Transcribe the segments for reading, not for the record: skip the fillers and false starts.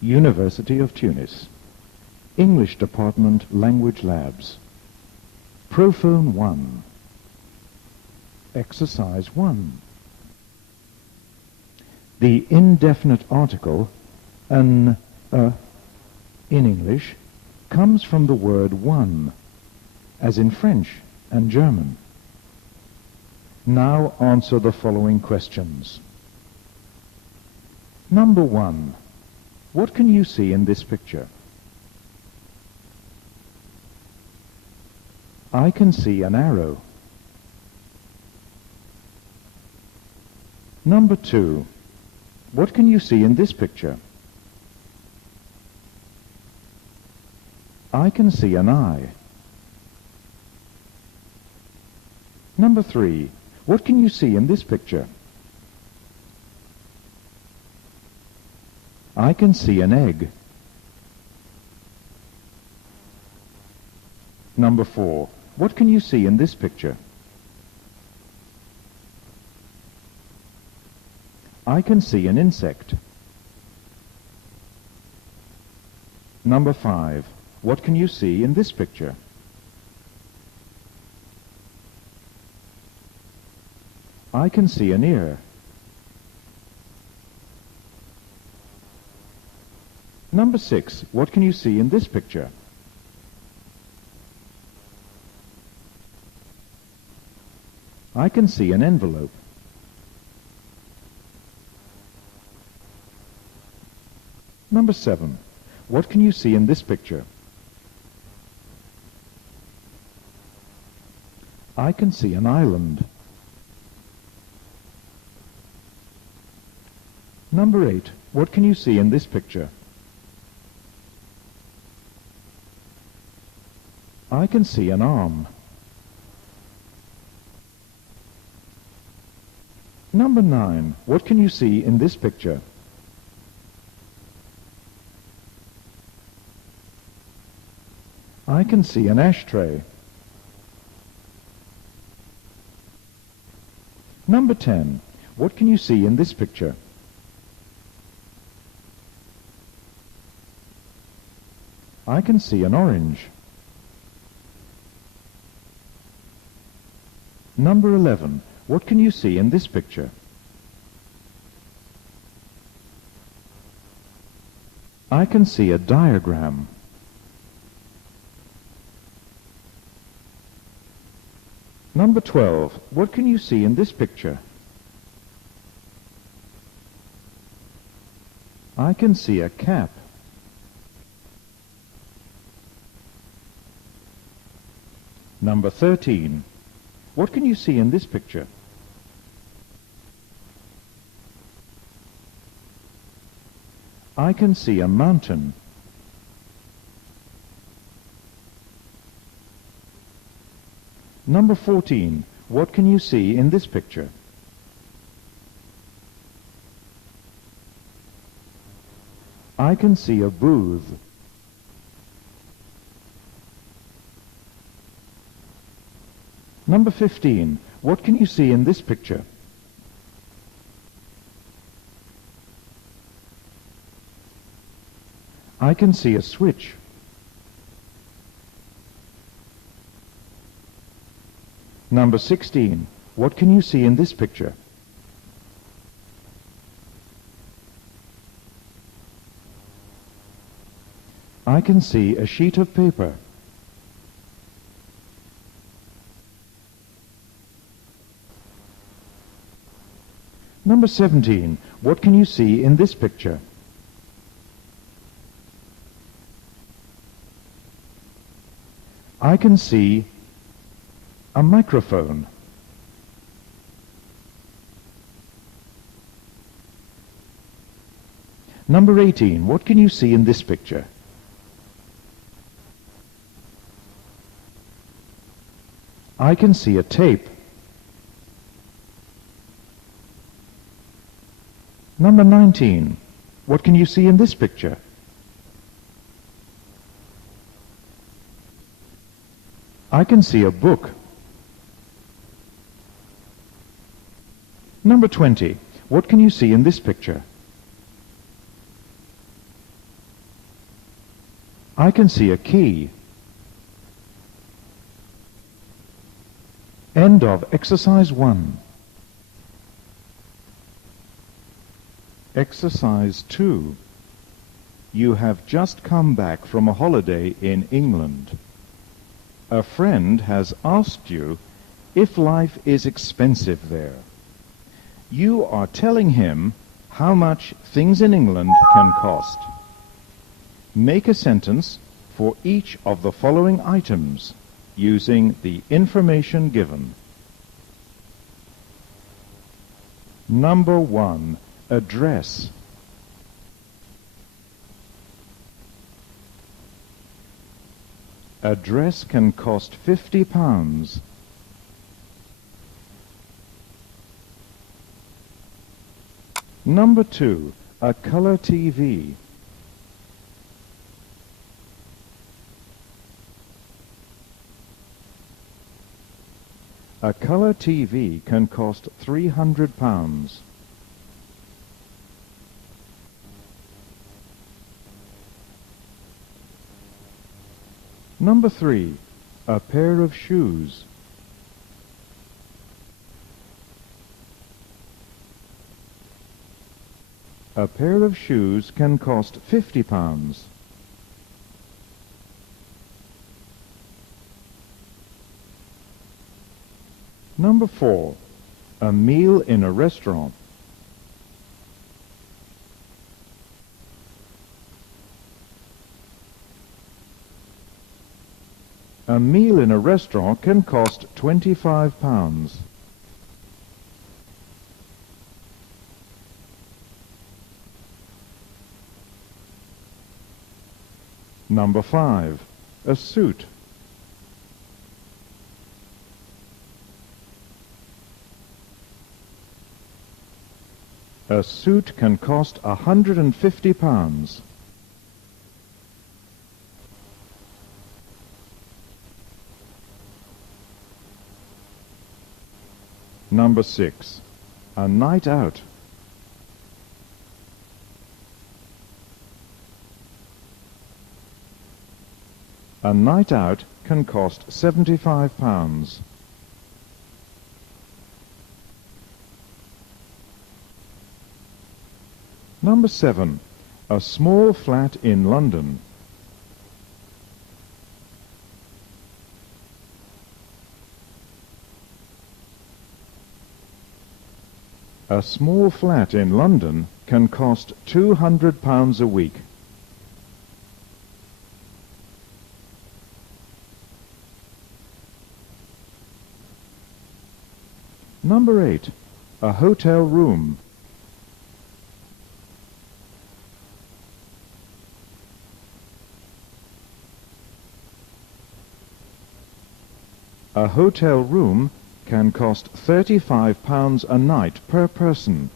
University of Tunis. English Department Language Labs. Prophone 1. Exercise 1. The indefinite article, in English, comes from the word one, as in French and German. Now answer the following questions. Number 1. What can you see in this picture? I can see an arrow. Number 2. What can you see in this picture? I can see an eye. Number 3. What can you see in this picture? I can see an egg. Number 4. What can you see in this picture? I can see an insect. Number 5. What can you see in this picture? I can see an ear. Number 6. What can you see in this picture? I can see an envelope. Number 7. What can you see in this picture? I can see an island. Number 8. What can you see in this picture? I can see an arm. Number 9. What can you see in this picture? I can see an ashtray. Number 10. What can you see in this picture? I can see an orange. Number 11. What can you see in this picture? I can see a diagram. Number 12. What can you see in this picture? I can see a cap. Number 13. What can you see in this picture? I can see a mountain. Number 14. What can you see in this picture? I can see a booth. Number 15. What can you see in this picture? I can see a switch. Number 16. What can you see in this picture? I can see a sheet of paper. Number 17. What can you see in this picture? I can see a microphone. Number 18. What can you see in this picture? I can see a tape. Number 19. What can you see in this picture? I can see a book. Number 20. What can you see in this picture? I can see a key. End of exercise 1. Exercise 2. You have just come back from a holiday in England. A friend has asked you if life is expensive there. You are telling him how much things in England can cost. Make a sentence for each of the following items using the information given. Number 1. Address. A dress can cost £50. Number 2. A colour TV. A colour TV can cost £300. Number 3. A pair of shoes. A pair of shoes can cost £50. Number 4. A meal in a restaurant. A meal in a restaurant can cost £25. Number 5. A suit. A suit can cost £150. Number 6. A night out. A night out can cost £75. Number 7. A small flat in London. A small flat in London can cost £200 a week. Number 8. A hotel room. A hotel room can cost £35 a night per person.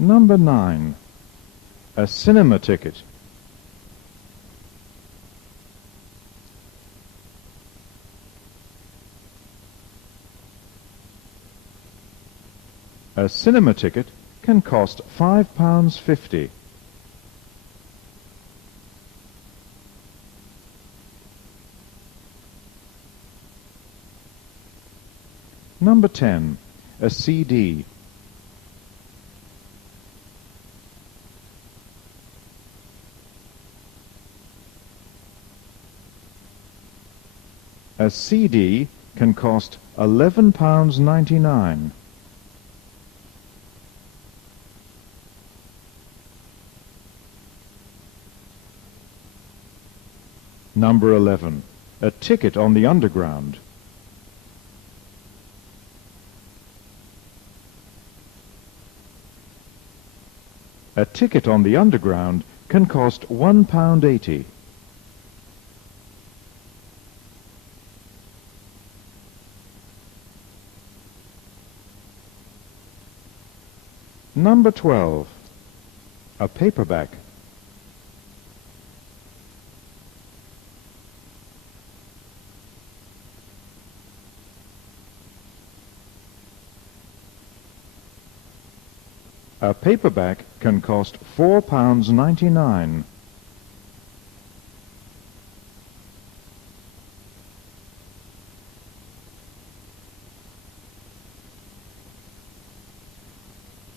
Number 9. A cinema ticket. A cinema ticket can cost £5.50. Number 10. A CD. A CD can cost £11.99. Number 11. A ticket on the Underground. A ticket on the Underground can cost £1.80. Number 12. A paperback. A paperback can cost £4.99.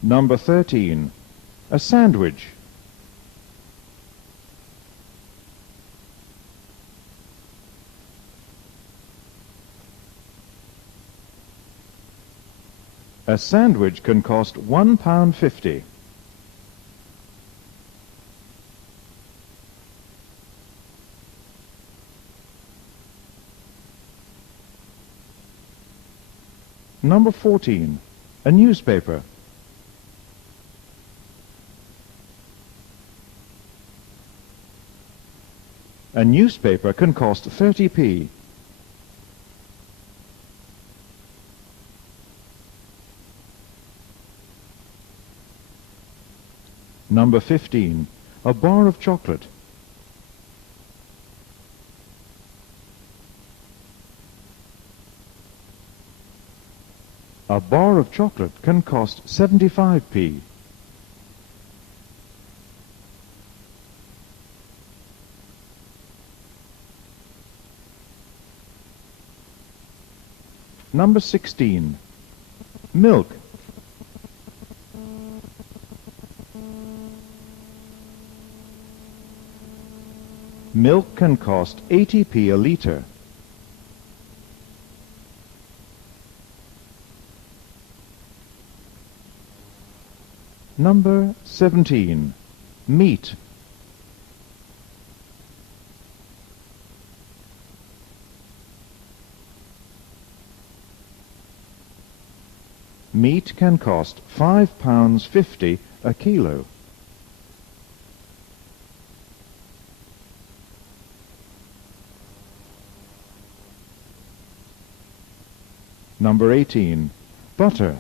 Number 13. A sandwich. A sandwich can cost £1.50. Number 14. A newspaper. A newspaper can cost 30p. Number 15. A bar of chocolate. A bar of chocolate can cost 75p. Number 16. Milk. Milk can cost 80p a litre. Number 17. Meat. Meat can cost £5.50 a kilo. Number 18. Butter.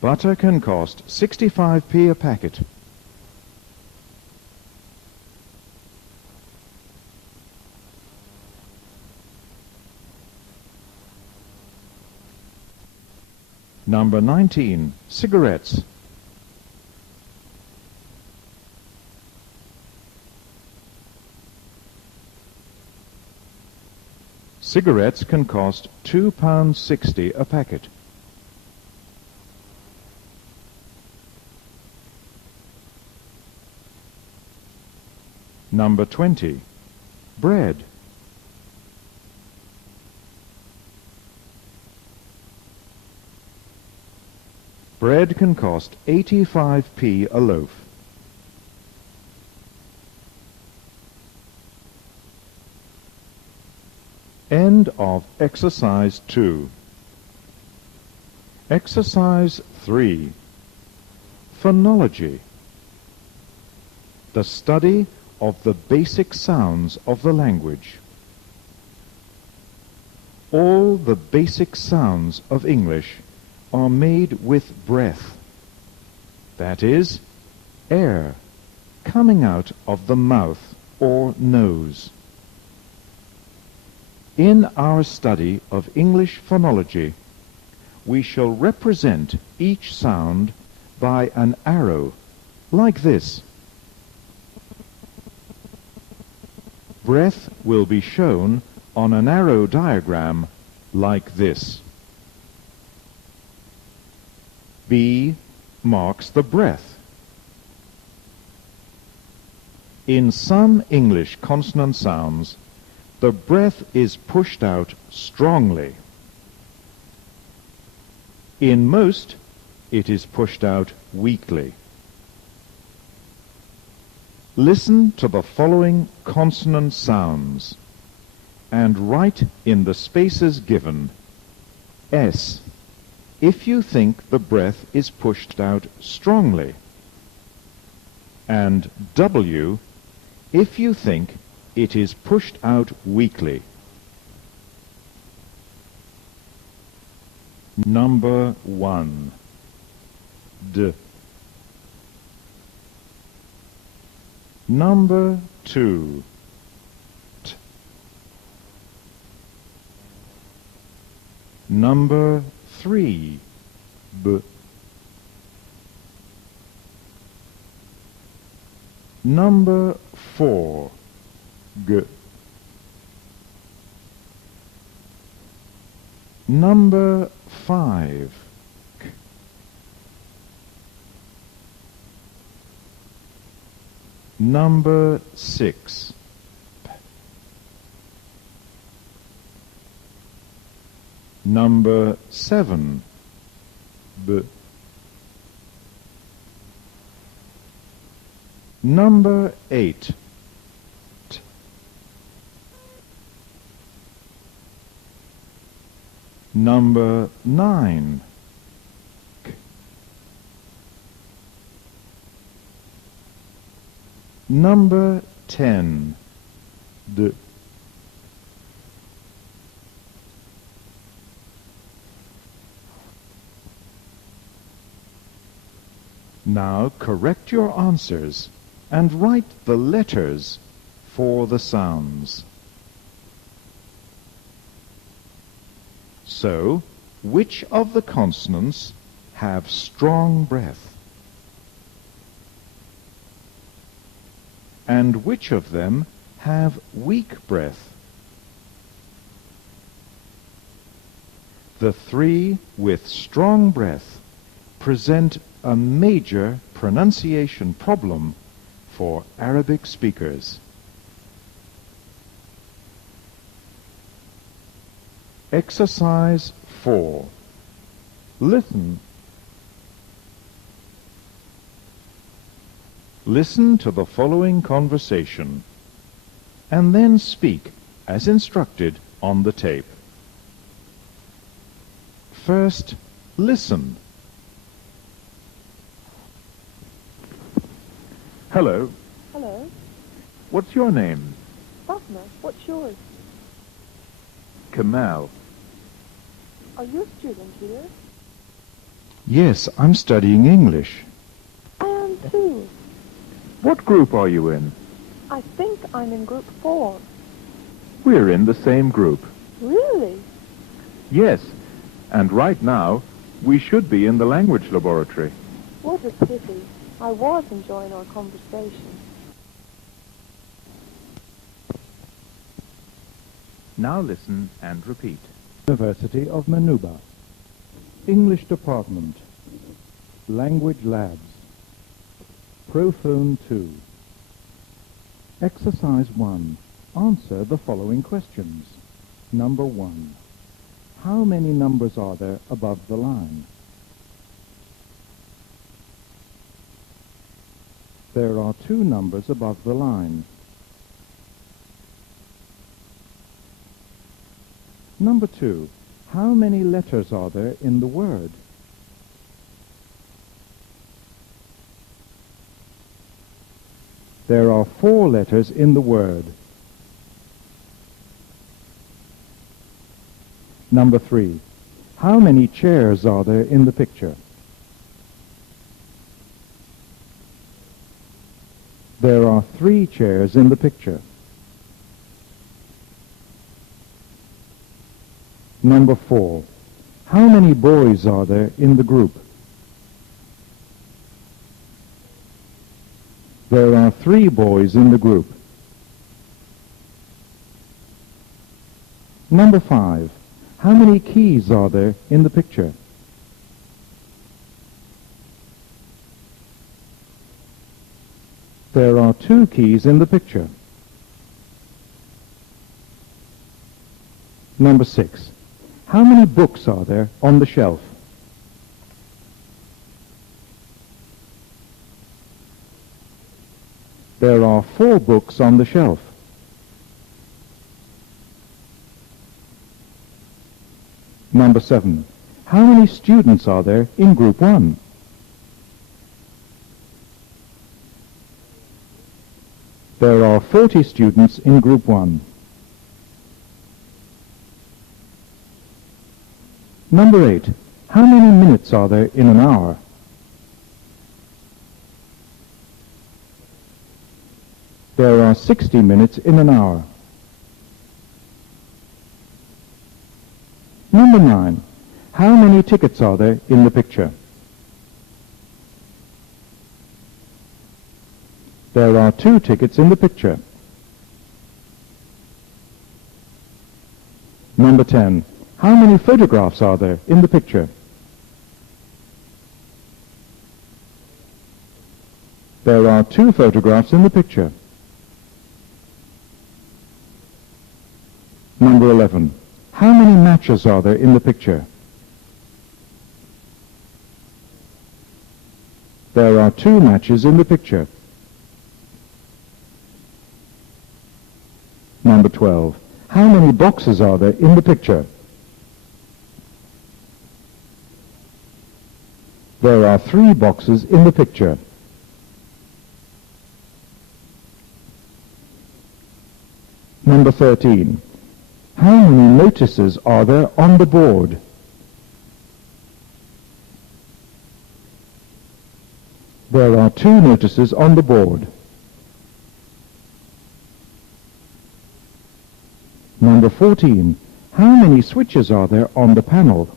Butter can cost 65p a packet. Number 19. Cigarettes. Cigarettes can cost £2.60 a packet. Number 20. Bread. Bread can cost 85p a loaf. End of Exercise 2. Exercise 3. Phonology. The study of the basic sounds of the language. All the basic sounds of English are made with breath, that is, air coming out of the mouth or nose. In our study of English phonology, we shall represent each sound by an arrow, like this. Breath will be shown on an arrow diagram like this. B marks the breath. In some English consonant sounds, the breath is pushed out strongly. In most, it is pushed out weakly. Listen to the following consonant sounds and write in the spaces given S if you think the breath is pushed out strongly, and W if you think it is pushed out weakly. Number 1. D. Number 2. T. Number 3. B. Number 4. G. Number 5. K. Number 6. P. Number 7. B. Number 8. T. Number 9. K. Number 10. D. Now correct your answers and write the letters for the sounds. So, which of the consonants have strong breath? And which of them have weak breath? The three with strong breath present a major pronunciation problem for Arabic speakers. Exercise 4. Listen. Listen to the following conversation and then speak as instructed on the tape. First, listen. Hello. Hello. What's your name? Fatma, what's yours? Kamal. Are you a student here? Yes, I'm studying English. I am too. What group are you in? I think I'm in group 4. We're in the same group. Really? Yes, and right now we should be in the language laboratory. What a pity. I was enjoying our conversation. Now listen and repeat. University of Manouba. English Department. Language Labs. Prophone 2. Exercise 1. Answer the following questions. Number 1. How many numbers are there above the line? There are 2 numbers above the line. Number 2. How many letters are there in the word? There are 4 letters in the word. Number 3. How many chairs are there in the picture? There are 3 chairs in the picture. Number 4. How many boys are there in the group? There are 3 boys in the group. Number 5. How many keys are there in the picture? There are 2 keys in the picture. Number 6. How many books are there on the shelf? There are 4 books on the shelf. Number 7. How many students are there in Group 1? There are 40 students in Group 1. Number 8. How many minutes are there in an hour? There are 60 minutes in an hour. Number 9. many tickets are there in the picture? There are 2 tickets in the picture. Number 10. How many photographs are there in the picture? There are 2 photographs in the picture. Number 11. How many matches are there in the picture? There are 2 matches in the picture. Number 12. How many boxes are there in the picture? There are 3 boxes in the picture. Number 13. How many notices are there on the board? There are 2 notices on the board. Number 14. How many switches are there on the panel?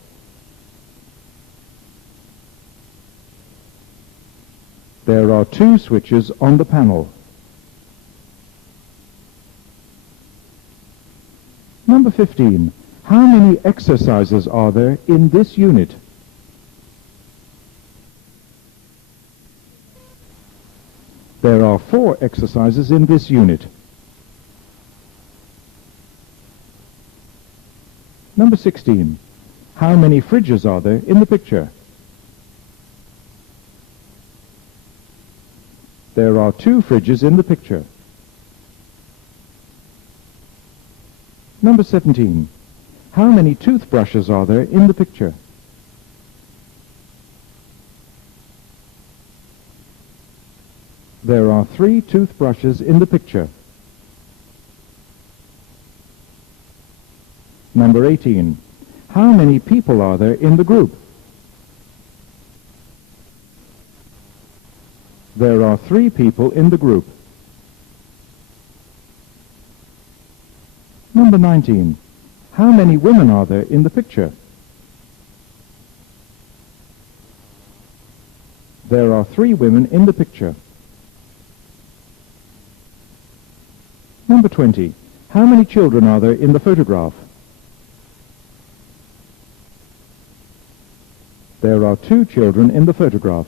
There are 2 switches on the panel. Number 15. How many exercises are there in this unit? There are 4 exercises in this unit. Number 16. How many fridges are there in the picture? There are 2 fridges in the picture. Number 17. How many toothbrushes are there in the picture? There are 3 toothbrushes in the picture. Number 18. How many people are there in the group? There are 3 people in the group. Number 19. How many women are there in the picture? There are 3 women in the picture. Number 20. How many children are there in the photograph? There are 2 children in the photograph.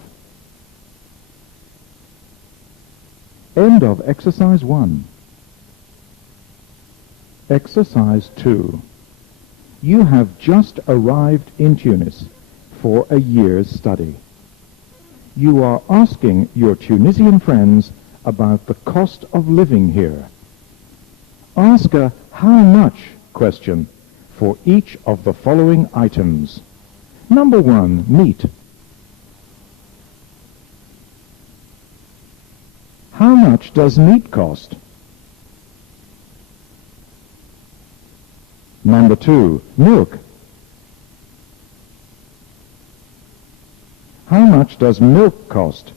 End of exercise 1. Exercise 2. You have just arrived in Tunis for a year's study. You are asking your Tunisian friends about the cost of living here. Ask a how much question for each of the following items. Number 1, meat. How much does meat cost? Number 2, milk. How much does milk cost?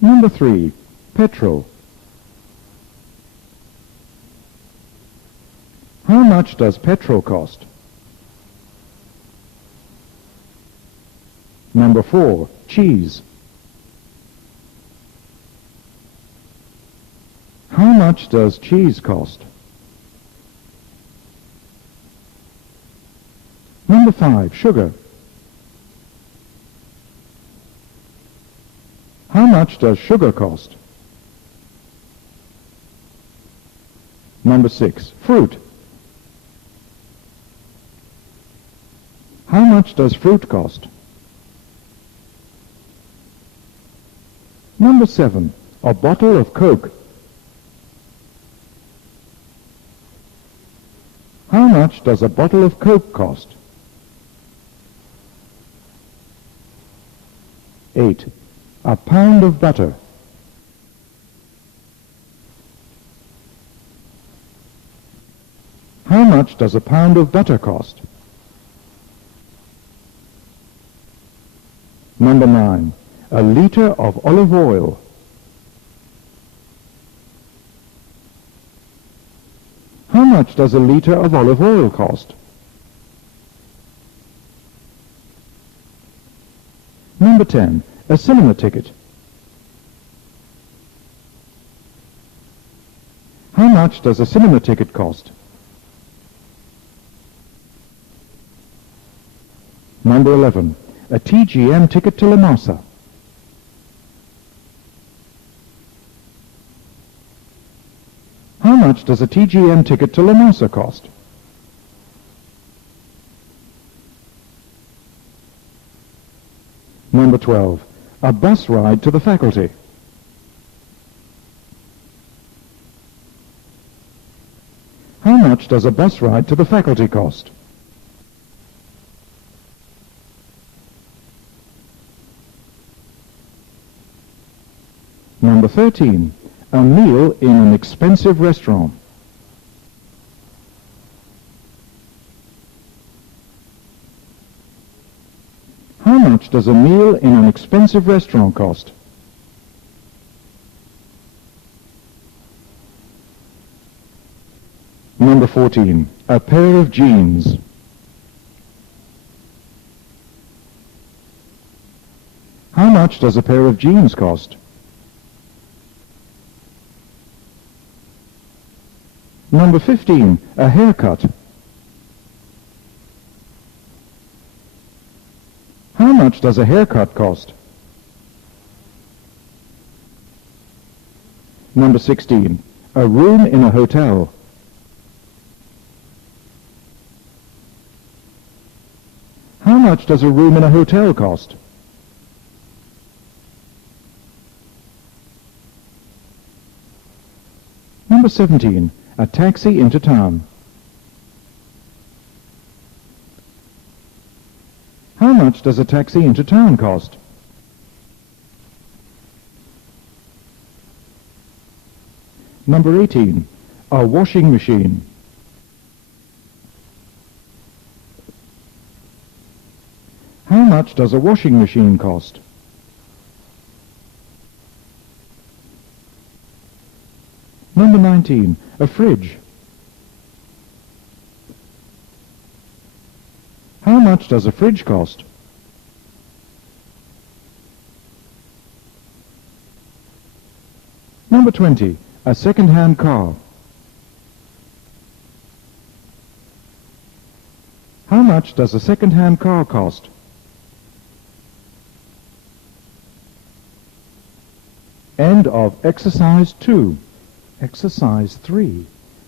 Number 3, petrol. How much does petrol cost? Number 4, cheese. How much does cheese cost? Number 5, sugar. How much does sugar cost? Number 6, fruit. How much does fruit cost? Number 7, a bottle of Coke. How much does a bottle of Coke cost? 8, a pound of butter. How much does a pound of butter cost? Number 9, a liter of olive oil. How much does a liter of olive oil cost? Number 10, a cinema ticket. How much does a cinema ticket cost? Number 11, a TGM ticket to Lamasa. How much does a TGM ticket to Lamasa cost? Number 12, a bus ride to the faculty. How much does a bus ride to the faculty cost? Number 13, a meal in an expensive restaurant. How much does a meal in an expensive restaurant cost? Number 14, a pair of jeans. How much does a pair of jeans cost? Number 15, a haircut. How much does a haircut cost? Number 16, a room in a hotel. How much does a room in a hotel cost? Number 17, a taxi into town. How much does a taxi into town cost? Number 18, a washing machine. How much does a washing machine cost? Number 19, a fridge. How much does a fridge cost? Number 20, a second-hand car. How much does a second-hand car cost? End of Exercise 2. Exercise 3.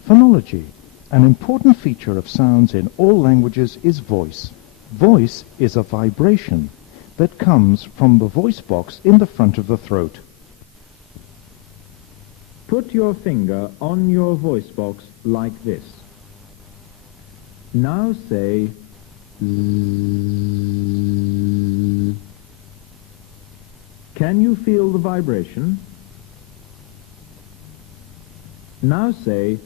Phonology. An important feature of sounds in all languages is voice. Voice is a vibration that comes from the voice box in the front of the throat. Put your finger on your voice box like this. Now say Z. Can you feel the vibration? Now say S.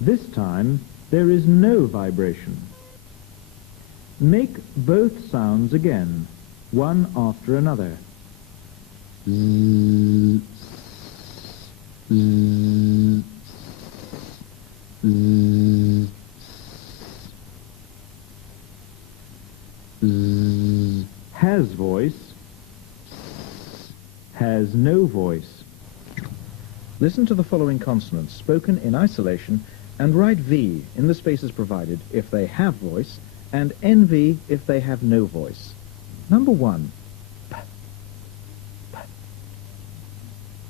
This time there is no vibration. Make both sounds again, one after another. Z, z, z, z. Has voice, has no voice. Listen to the following consonants spoken in isolation and write V in the spaces provided if they have voice and NV if they have no voice. Number 1, P, P.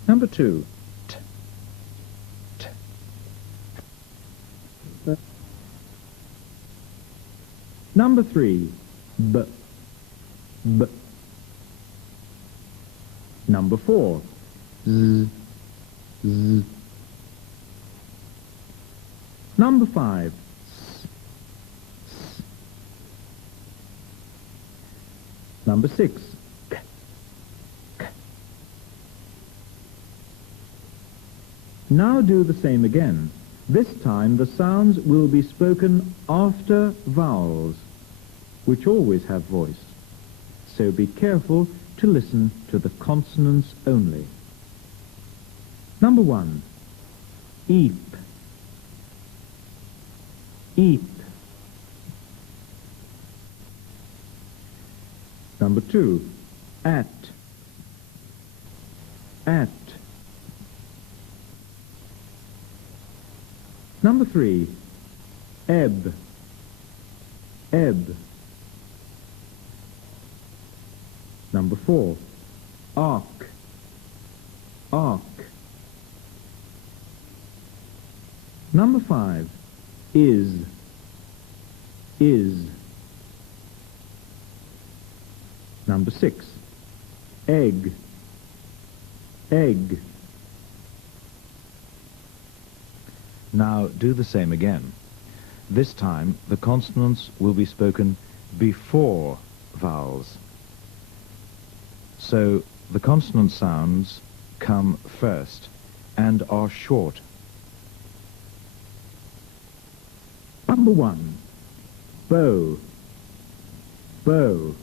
Number 2, T, T. Number 3, B, B. Number 4, Z, Z. Number 5, S, S. Number 6, K, K. Now do the same again. This time the sounds will be spoken after vowels, which always have voice. So be careful to listen to the consonants only. Number 1, eep, eep. Number 2, at. At. Number 3, ebb. Ebb. Number 4, arc. Arc. Number 5, is. Is. Number 6, egg. Egg. Now do the same again. This time the consonants will be spoken before vowels. So the consonant sounds come first and are short. Number 1, bow. Bow.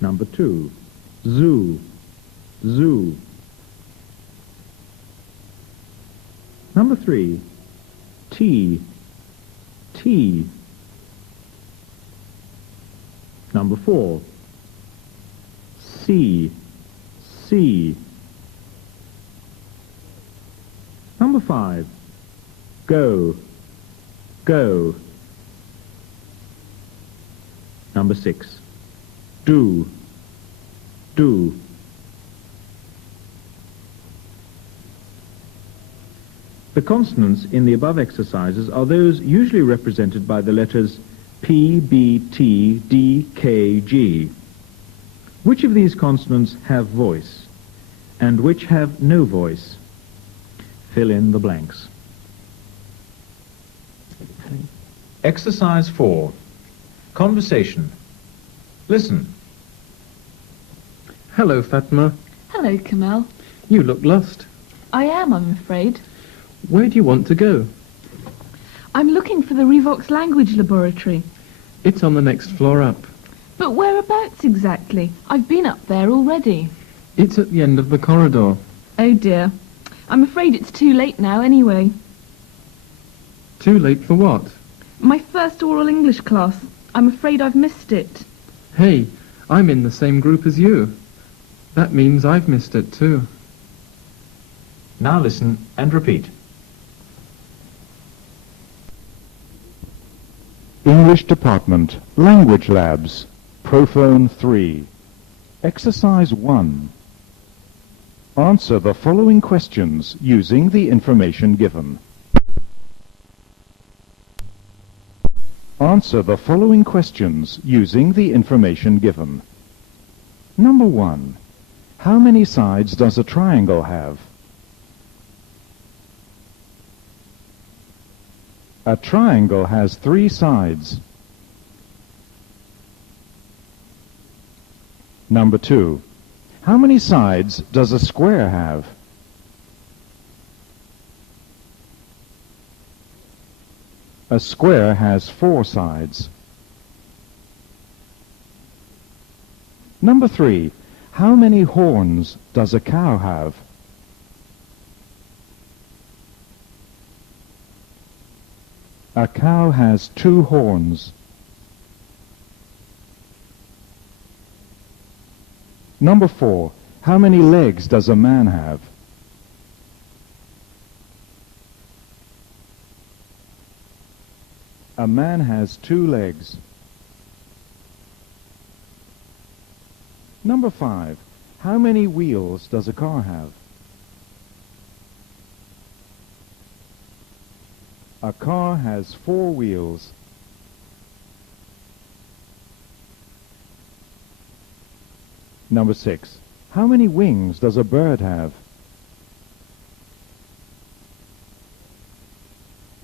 Number 2, zoo. Zoo. Number 3, tea. Tea. Number 4, sea. Sea. Number 5, go. Go. Number 6, do. Do. The consonants in the above exercises are those usually represented by the letters P, B, T, D, K, G. Which of these consonants have voice, and which have no voice? Fill in the blanks. Exercise 4. Conversation. Listen. Hello, Fatma. Hello, Kamal. You look lost. I am, I'm afraid. Where do you want to go? I'm looking for the Revox Language Laboratory. It's on the next floor up. But whereabouts exactly? I've been up there already. It's at the end of the corridor. Oh dear. I'm afraid it's too late now anyway. Too late for what? My first oral English class. I'm afraid I've missed it. Hey, I'm in the same group as you. That means I've missed it too. Now listen and repeat. English Department, Language Labs, Prophone 3. Exercise 1. Answer the following questions using the information given. Answer the following questions using the information given. Number 1. How many sides does a triangle have? A triangle has 3 sides. Number 2. How many sides does a square have? A square has 4 sides. Number 3. How many horns does a cow have? A cow has 2 horns. Number 4. How many legs does a man have? A man has 2 legs. Number 5. How many wheels does a car have? A car has 4 wheels. Number 6. How many wings does a bird have?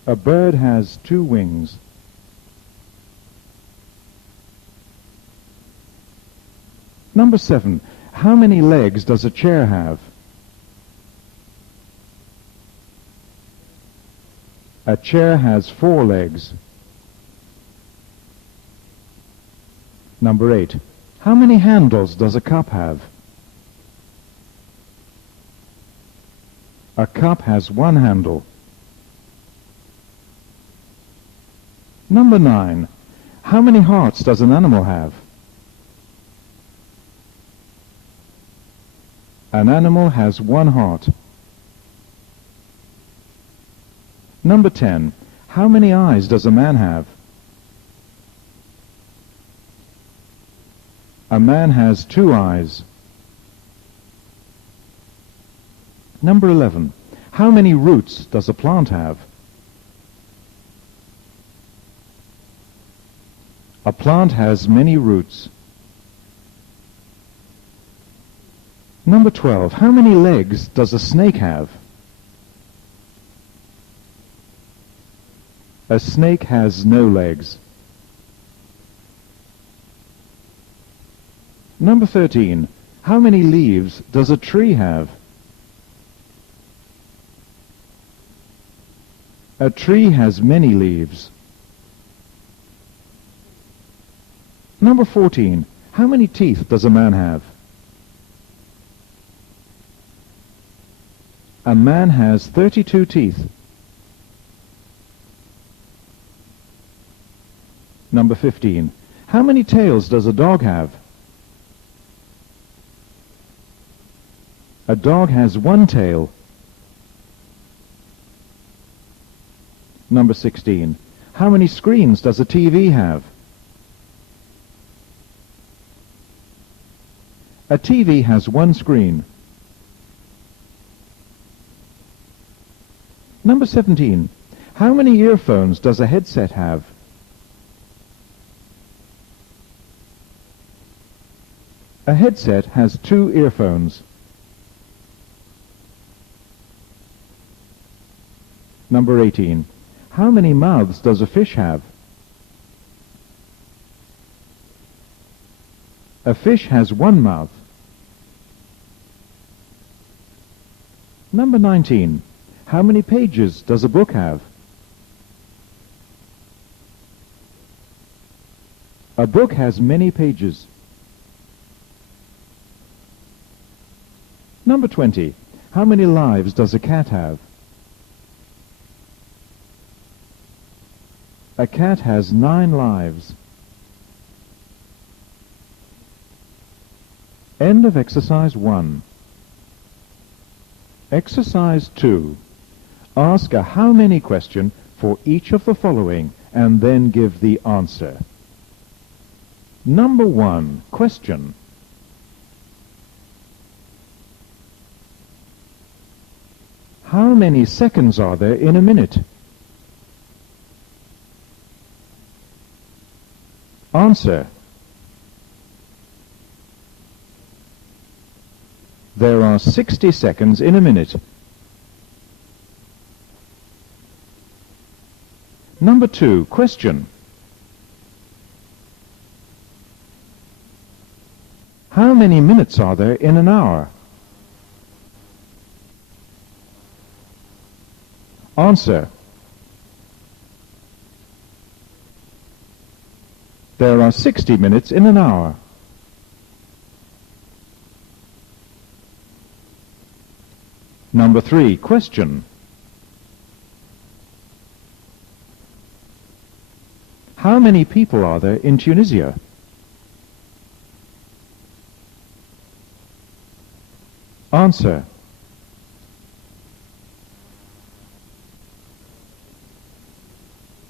A bird has 2 wings. Number 7. How many legs does a chair have? A chair has 4 legs. Number 8. How many handles does a cup have? A cup has 1 handle. Number 9. How many hearts does an animal have? An animal has one heart. Number 10. How many eyes does a man have? A man has 2 eyes. Number 11. How many roots does a plant have? A plant has many roots. Number 12. How many legs does a snake have? A snake has no legs. Number 13. How many leaves does a tree have? A tree has many leaves. Number 14. How many teeth does a man have? A man has 32 teeth. Number 15. How many tails does a dog have? A dog has 1 tail. Number 16. How many screens does a TV have? A TV has 1 screen. Number 17. How many earphones does a headset have? A headset has 2 earphones. Number 18. How many mouths does a fish have? A fish has 1 mouth. Number 19. How many pages does a book have? A book has many pages. Number 20. How many lives does a cat have? A cat has 9 lives. End of exercise 1. Exercise 2. Ask a how many question for each of the following and then give the answer. Number 1. Question. How many seconds are there in a minute? Answer. There are 60 seconds in a minute. Number 2. Question. How many minutes are there in an hour? Answer. There are 60 minutes in an hour. Number 3. Question. How many people are there in Tunisia? Answer.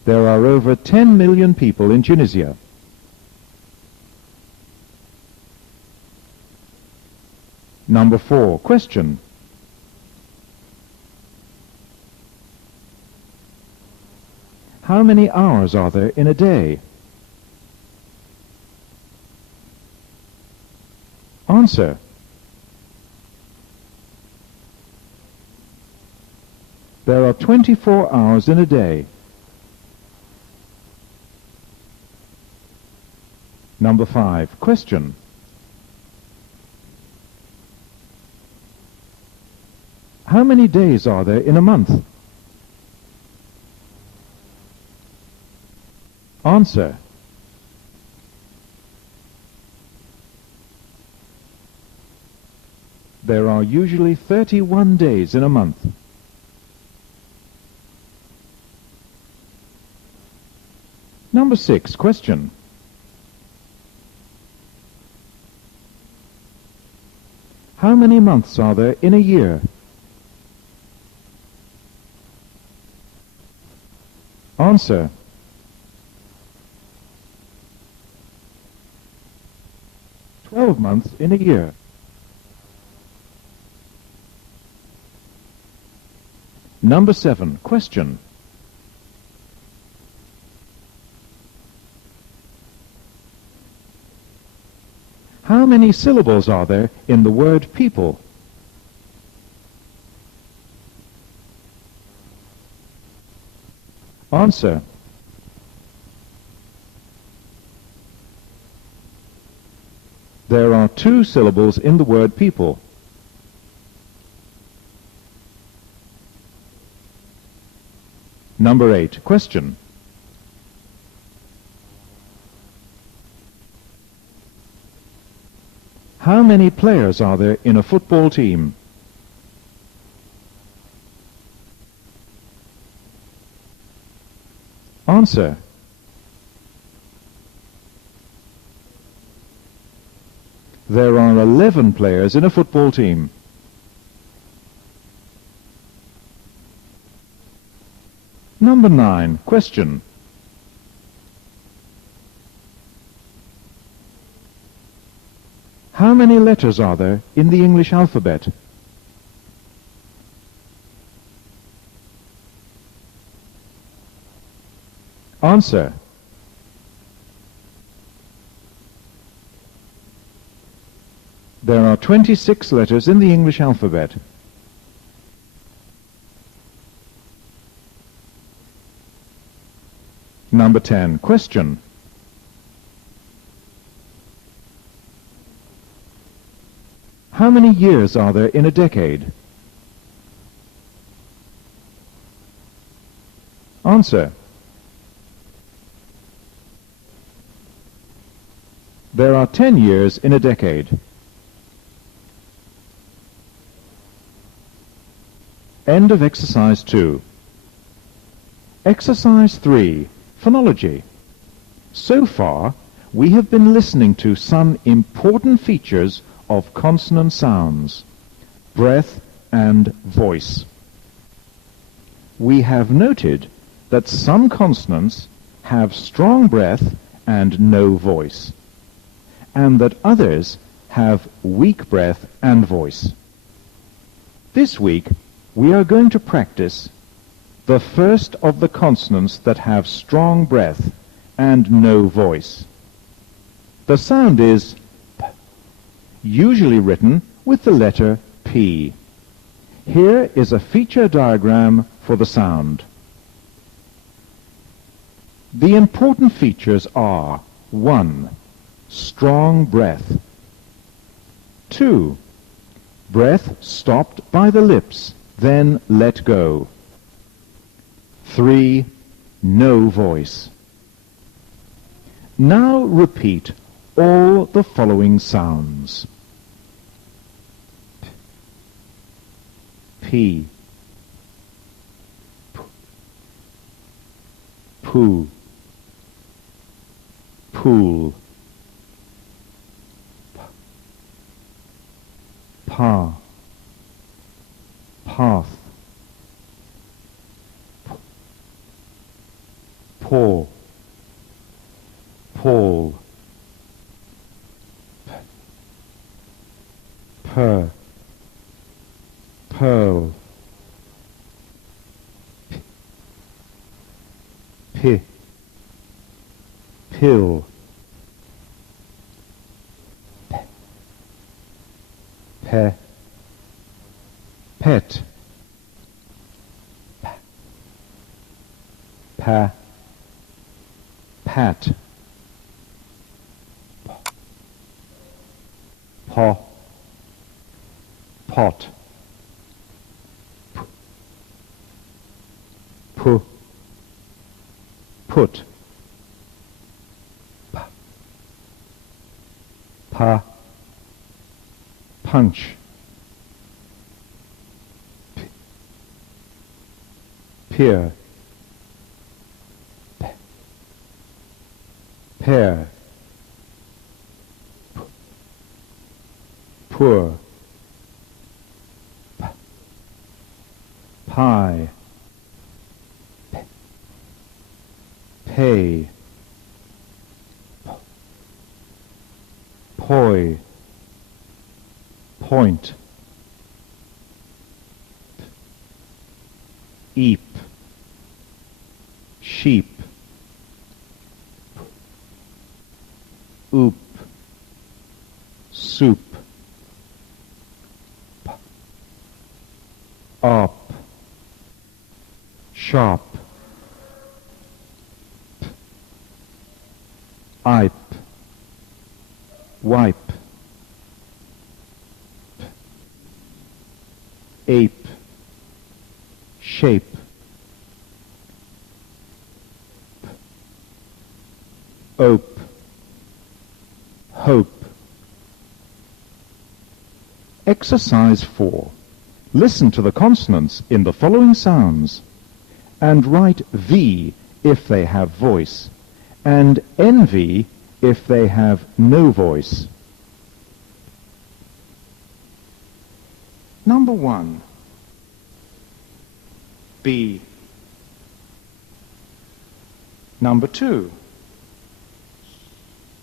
There are over 10 million people in Tunisia. Number 4. Question. How many hours are there in a day? Answer. There are 24 hours in a day. Number 5. Question. How many days are there in a month? Answer. There are usually 31 days in a month. Number 6, question. How many months are there in a year? Answer. 12 months in a year. Number 7, question. How many syllables are there in the word people? Answer. There are 2 syllables in the word people. Number 8, question. How many players are there in a football team? Answer. There are 11 players in a football team. Number 9, question. How many letters are there in the English alphabet? Answer. There are 26 letters in the English alphabet. Number 10, question. How many years are there in a decade? Answer. There are 10 years in a decade. End of exercise 2. Exercise 3, phonology. So far, we have been listening to some important features of consonant sounds, breath and voice. We have noted that some consonants have strong breath and no voice, and that others have weak breath and voice. This week, we are going to practice the first of the consonants that have strong breath and no voice. The sound is P, usually written with the letter P. Here is a feature diagram for the sound. The important features are 1. Strong breath. 2. Breath stopped by the lips, then let go. 3. No voice. Now repeat all the following sounds. P, P, poo, pool, P, pa, path, P, paw, Paul, P, purr, pearl, P, pill, P, pe, pet, P, pa, pat, P, paw, pot, P, poo, put, P, pa, punch, P, peer, P, Pear. Poor. Pie. Pay. Poi. Point. Eep. Sheep. Oop. Soup. Op. Shop. Ipe. Wipe. Ape. Shape. Ope. Hope. Exercise 4. Listen to the consonants in the following sounds and write V if they have voice and NV if they have no voice. Number 1. B. Number 2.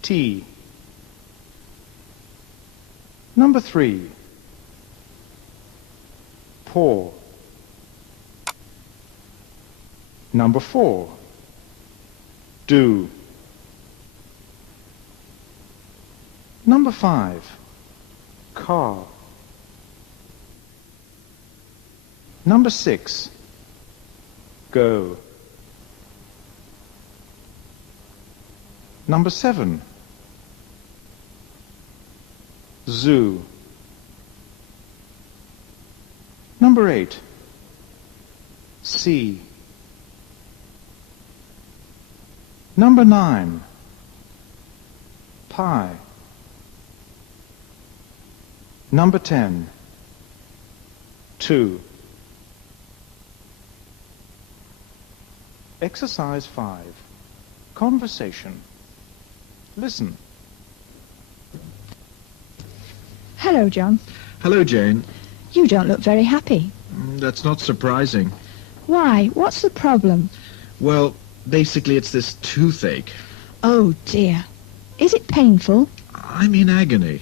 T. Number 3. Paw. Number 4. Do. Number 5. Car. Number 6. Go. Number 7. Zoo. Number 8. See. Number 9. Pie. Number 10. 2. Exercise 5. Conversation. Listen. Hello, John. Hello, Jane. You don't look very happy. That's not surprising. Why? What's the problem? Well, basically it's this toothache. Oh, dear. Is it painful? I'm in agony.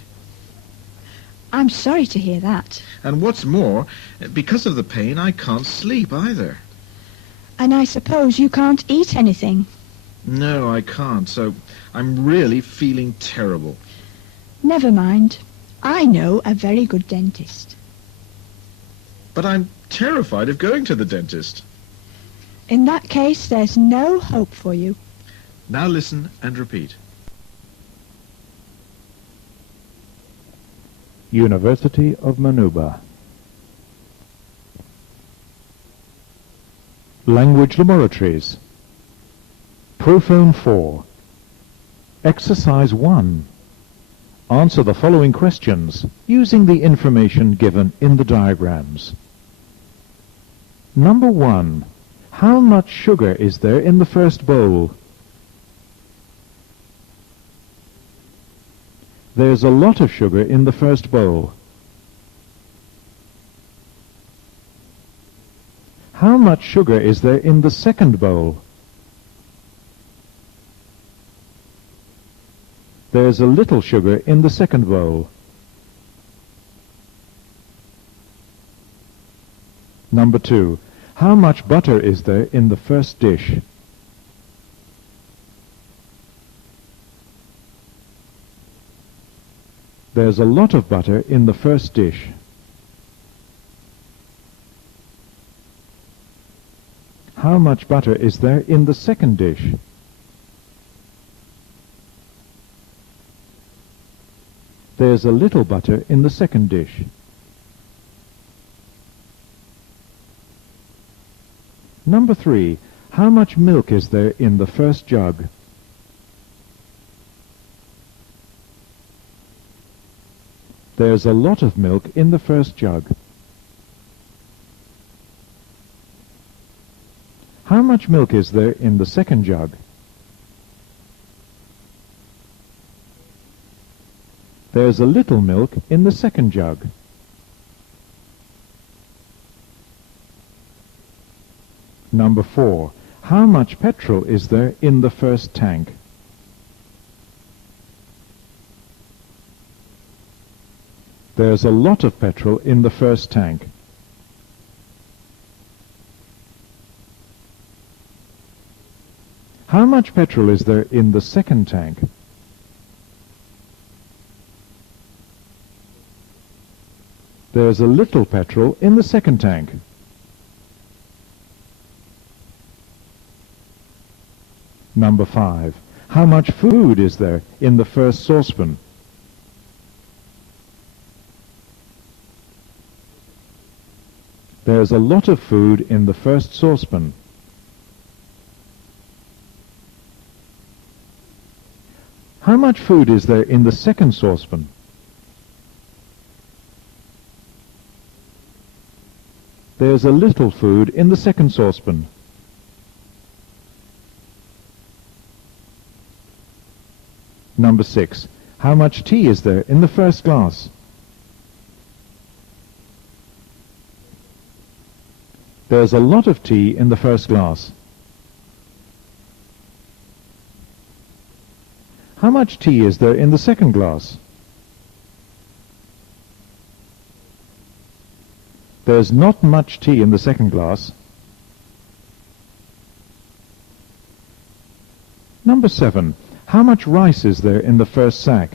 I'm sorry to hear that. And what's more, because of the pain, I can't sleep either. And I suppose you can't eat anything. No, I can't, so I'm really feeling terrible. Never mind. I know a very good dentist. But I'm terrified of going to the dentist. In that case, there's no hope for you. Now listen and repeat. University of Manouba. Language Laboratories. Prophone 4. Exercise 1. Answer the following questions using the information given in the diagrams. Number 1. How much sugar is there in the first bowl? There's a lot of sugar in the first bowl. How much sugar is there in the second bowl? There's a little sugar in the second bowl. Number 2. How much butter is there in the first dish? There's a lot of butter in the first dish. How much butter is there in the second dish? There's a little butter in the second dish. Number 3. How much milk is there in the first jug? There's a lot of milk in the first jug. How much milk is there in the second jug? There's a little milk in the second jug. Number 4. How much petrol is there in the first tank? There's a lot of petrol in the first tank. How much petrol is there in the second tank? There's a little petrol in the second tank. Number 5. How much food is there in the first saucepan? There's a lot of food in the first saucepan. How much food is there in the second saucepan? There's a little food in the second saucepan. Number 6. How much tea is there in the first glass? There's a lot of tea in the first glass. How much tea is there in the second glass? There's not much tea in the second glass. Number 7. How much rice is there in the first sack?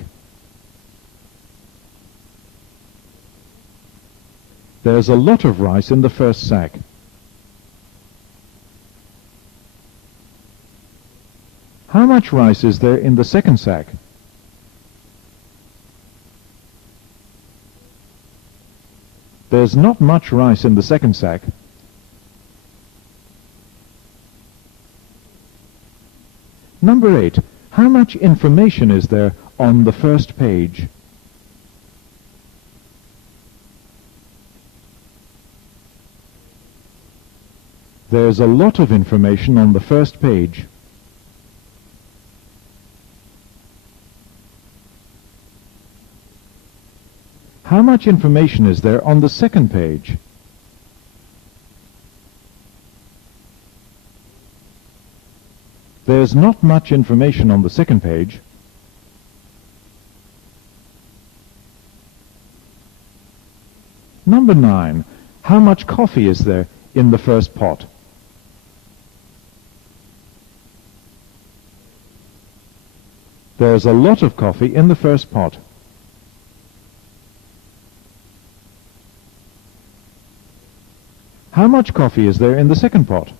There's a lot of rice in the first sack. How much rice is there in the second sack? There's not much rice in the second sack. Number 8. How much information is there on the first page? There's a lot of information on the first page. How much information is there on the second page? There's not much information on the second page. Number 9. How much coffee is there in the first pot? There's a lot of coffee in the first pot. How much coffee is there in the second pot?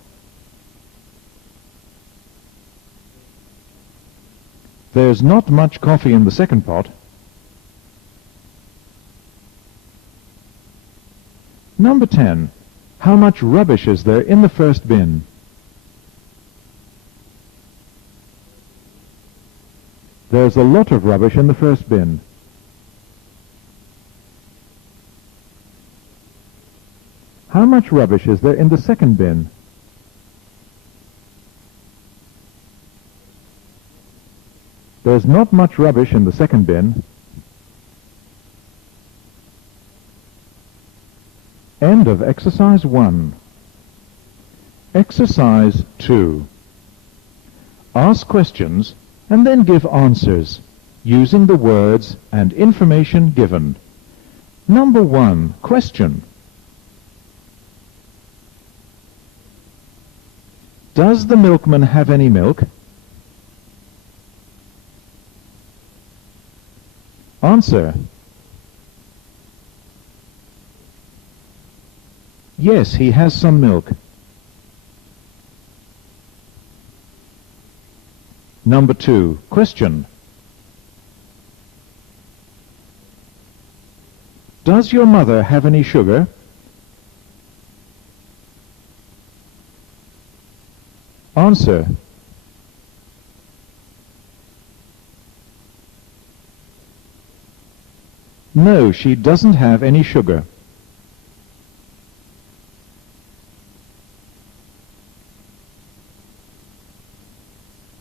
There's not much coffee in the second pot. Number 10. How much rubbish is there in the first bin? There's a lot of rubbish in the first bin. How much rubbish is there in the second bin? There's not much rubbish in the second bin. End of exercise 1. Exercise 2. Ask questions and then give answers using the words and information given. Number 1. Question. Does the milkman have any milk? Answer. Yes, he has some milk. Number 2. Question. Does your mother have any sugar? Answer. No, she doesn't have any sugar.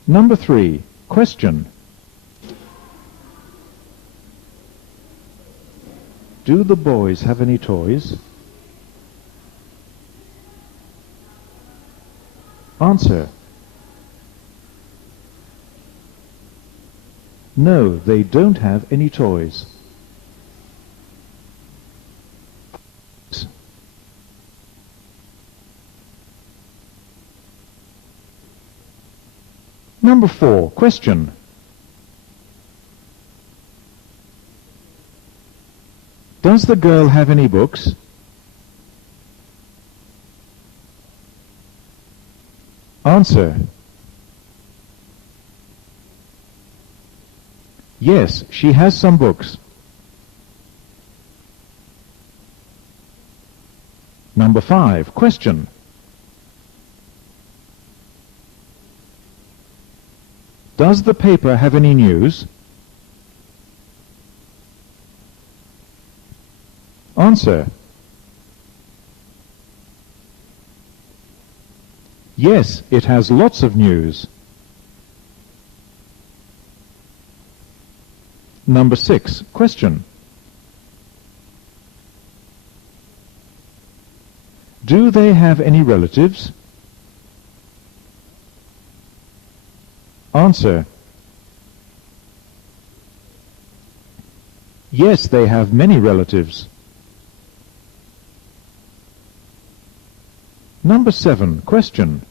Number 3. Question. Do the boys have any toys? Answer. No, they don't have any toys. Number 4. Question. Does the girl have any books? Answer. Yes, she has some books. Number 5. Question. Does the paper have any news? Answer. Yes, it has lots of news. Number 6. Question. Do they have any relatives? Answer. Yes, they have many relatives. Number 7. Question.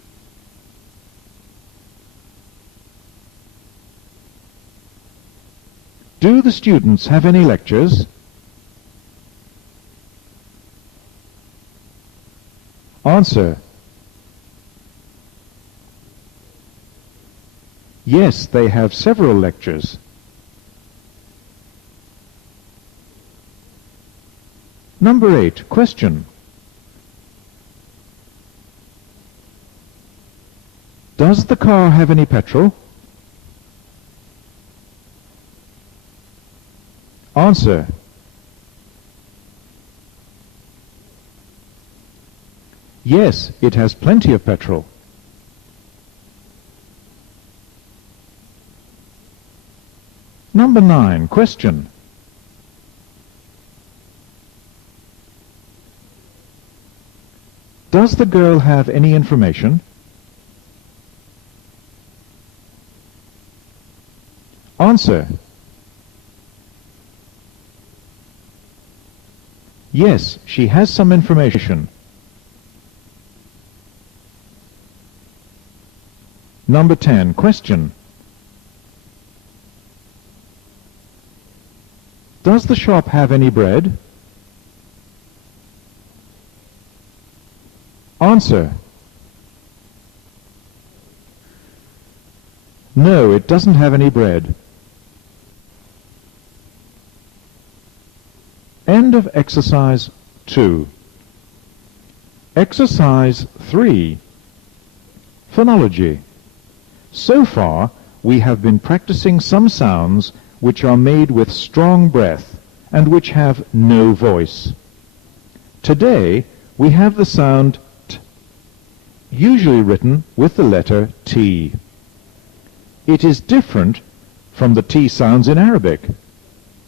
Do the students have any lectures? Answer. Yes, they have several lectures. Number 8. Question. Does the car have any petrol? Answer. Yes, it has plenty of petrol. Number 9. Question. Does the girl have any information? Answer. Yes, she has some information. Number 10. Question. Does the shop have any bread? Answer. No, it doesn't have any bread. End of exercise 2. Exercise 3. Phonology. So far, we have been practicing some sounds which are made with strong breath and which have no voice. Today, we have the sound t, usually written with the letter T. It is different from the T sounds in Arabic.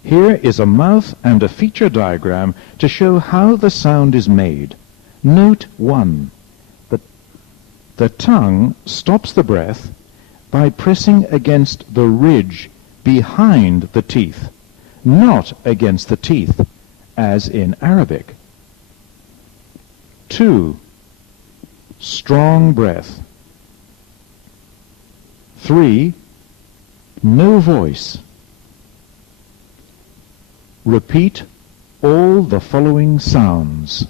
Here is a mouth and a feature diagram to show how the sound is made. Note 1. The tongue stops the breath by pressing against the ridge behind the teeth, not against the teeth, as in Arabic. 2. Strong breath. 3. No voice. Repeat all the following sounds.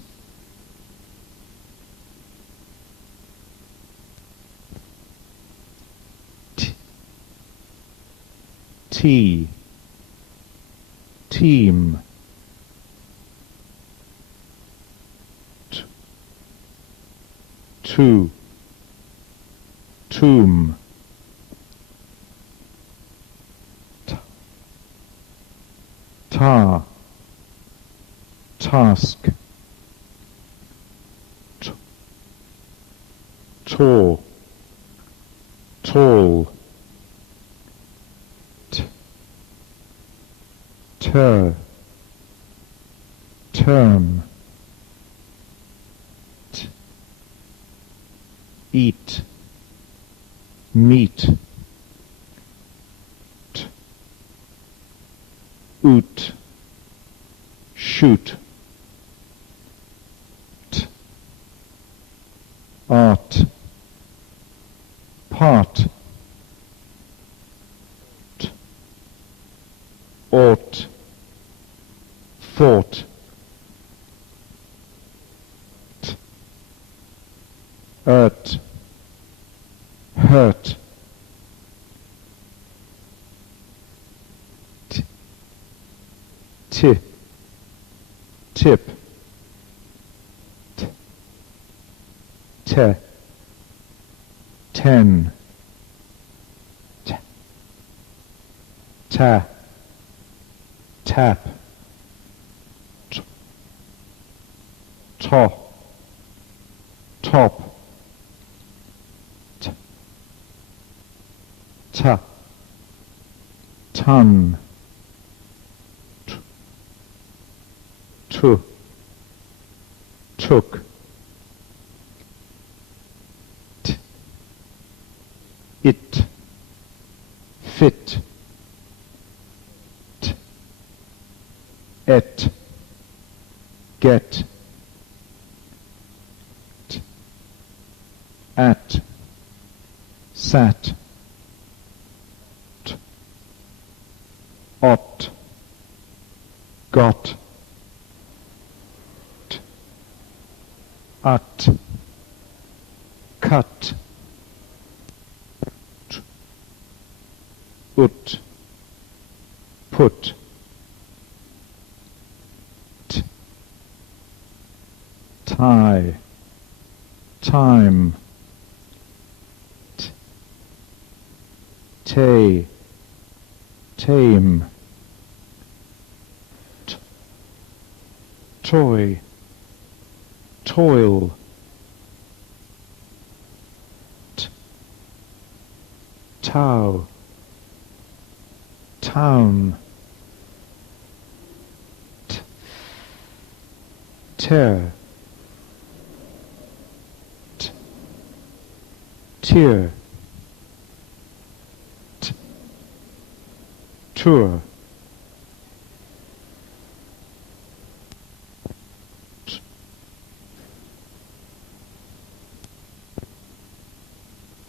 T, tea, team, t, to, tomb, tar, task, tall, tall, ter, turn, eat, meet, oot, shoot, art, part, ought, thought, hurt, hurt, tip, tip, te, ten, ta, tap, to, top, ta, ton, to, took, it, fit, et, get, at, sat, ought, got, at, cut, ut, put, tie, time, tay, tame, toy, toil, tow, town, tear, tear, tour,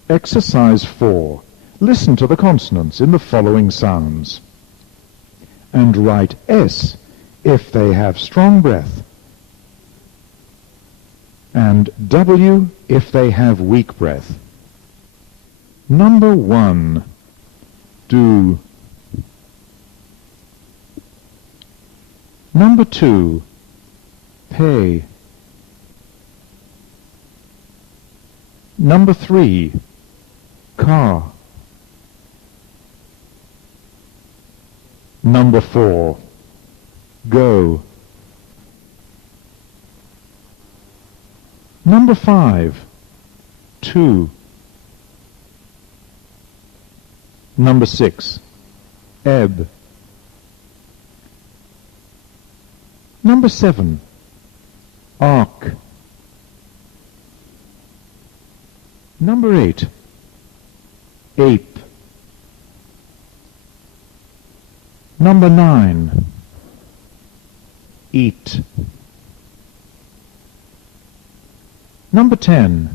Exercise 4. Listen to the consonants in the following sounds and write S if they have strong breath and W if they have weak breath. Number 1, do. Number 2, pay. Number 3, car. Number 4, go. Number 5, to. Number 6, ebb. Number 7, arc. Number 8, ape. Number 9, eat. Number 10,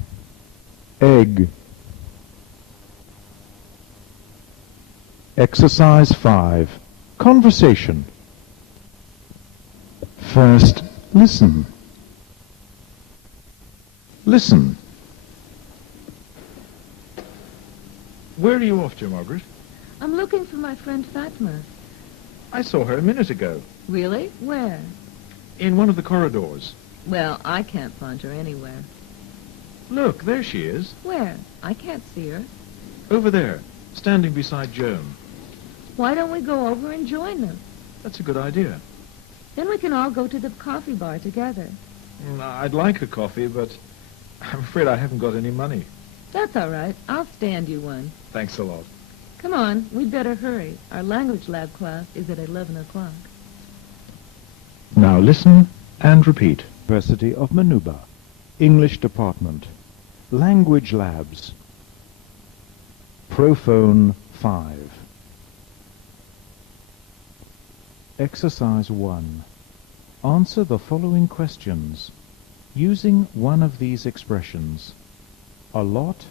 egg. Exercise 5, conversation. First, listen. Listen. Where are you off to, Margaret? I'm looking for my friend Fatma. I saw her a minute ago, Really? Where? in one of the corridors. Well, I can't find her anywhere. Look, there she is, Where? I can't see her. over there, standing beside Joan. Why don't we go over and join them? That's a good idea. Then we can all go to the coffee bar together. I'd like a coffee, but I'm afraid I haven't got any money. That's all right. I'll stand you one. Thanks a lot. Come on, we'd better hurry. Our language lab class is at 11 o'clock. Now listen And repeat. University of Manouba. English Department. Language Labs. Prophone 5. Exercise 1. Answer the following questions using one of these expressions: a lot,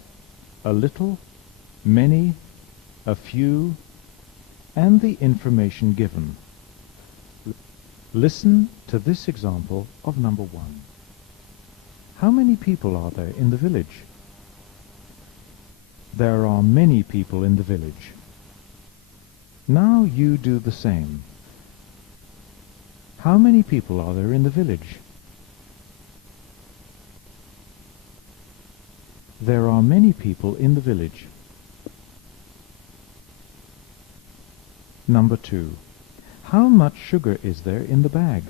a little, many, a few, and the information given. Listen to this example of number 1. How many people are there in the village? There are many people in the village. Now you do the same. How many people are there in the village? There are many people in the village. Number 2. How much sugar is there in the bag?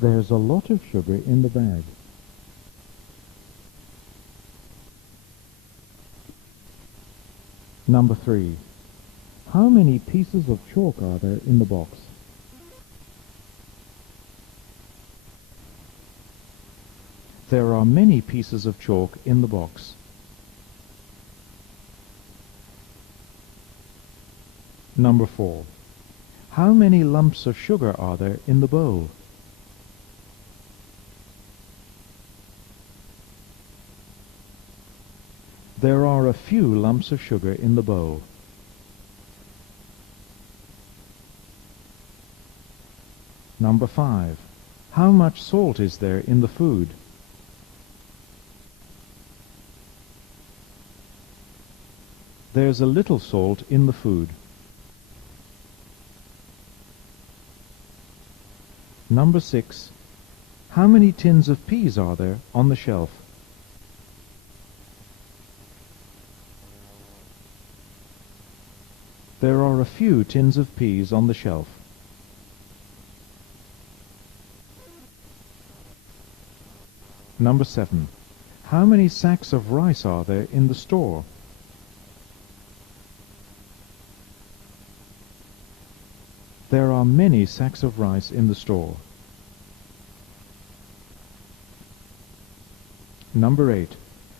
There's a lot of sugar in the bag. Number 3. How many pieces of chalk are there in the box? There are many pieces of chalk in the box. Number 4. How many lumps of sugar are there in the bowl? There are a few lumps of sugar in the bowl. Number 5. How much salt is there in the food? There's a little salt in the food. Number 6. How many tins of peas are there on the shelf? There are a few tins of peas on the shelf. Number 7. How many sacks of rice are there in the store? There are many sacks of rice in the store. Number 8.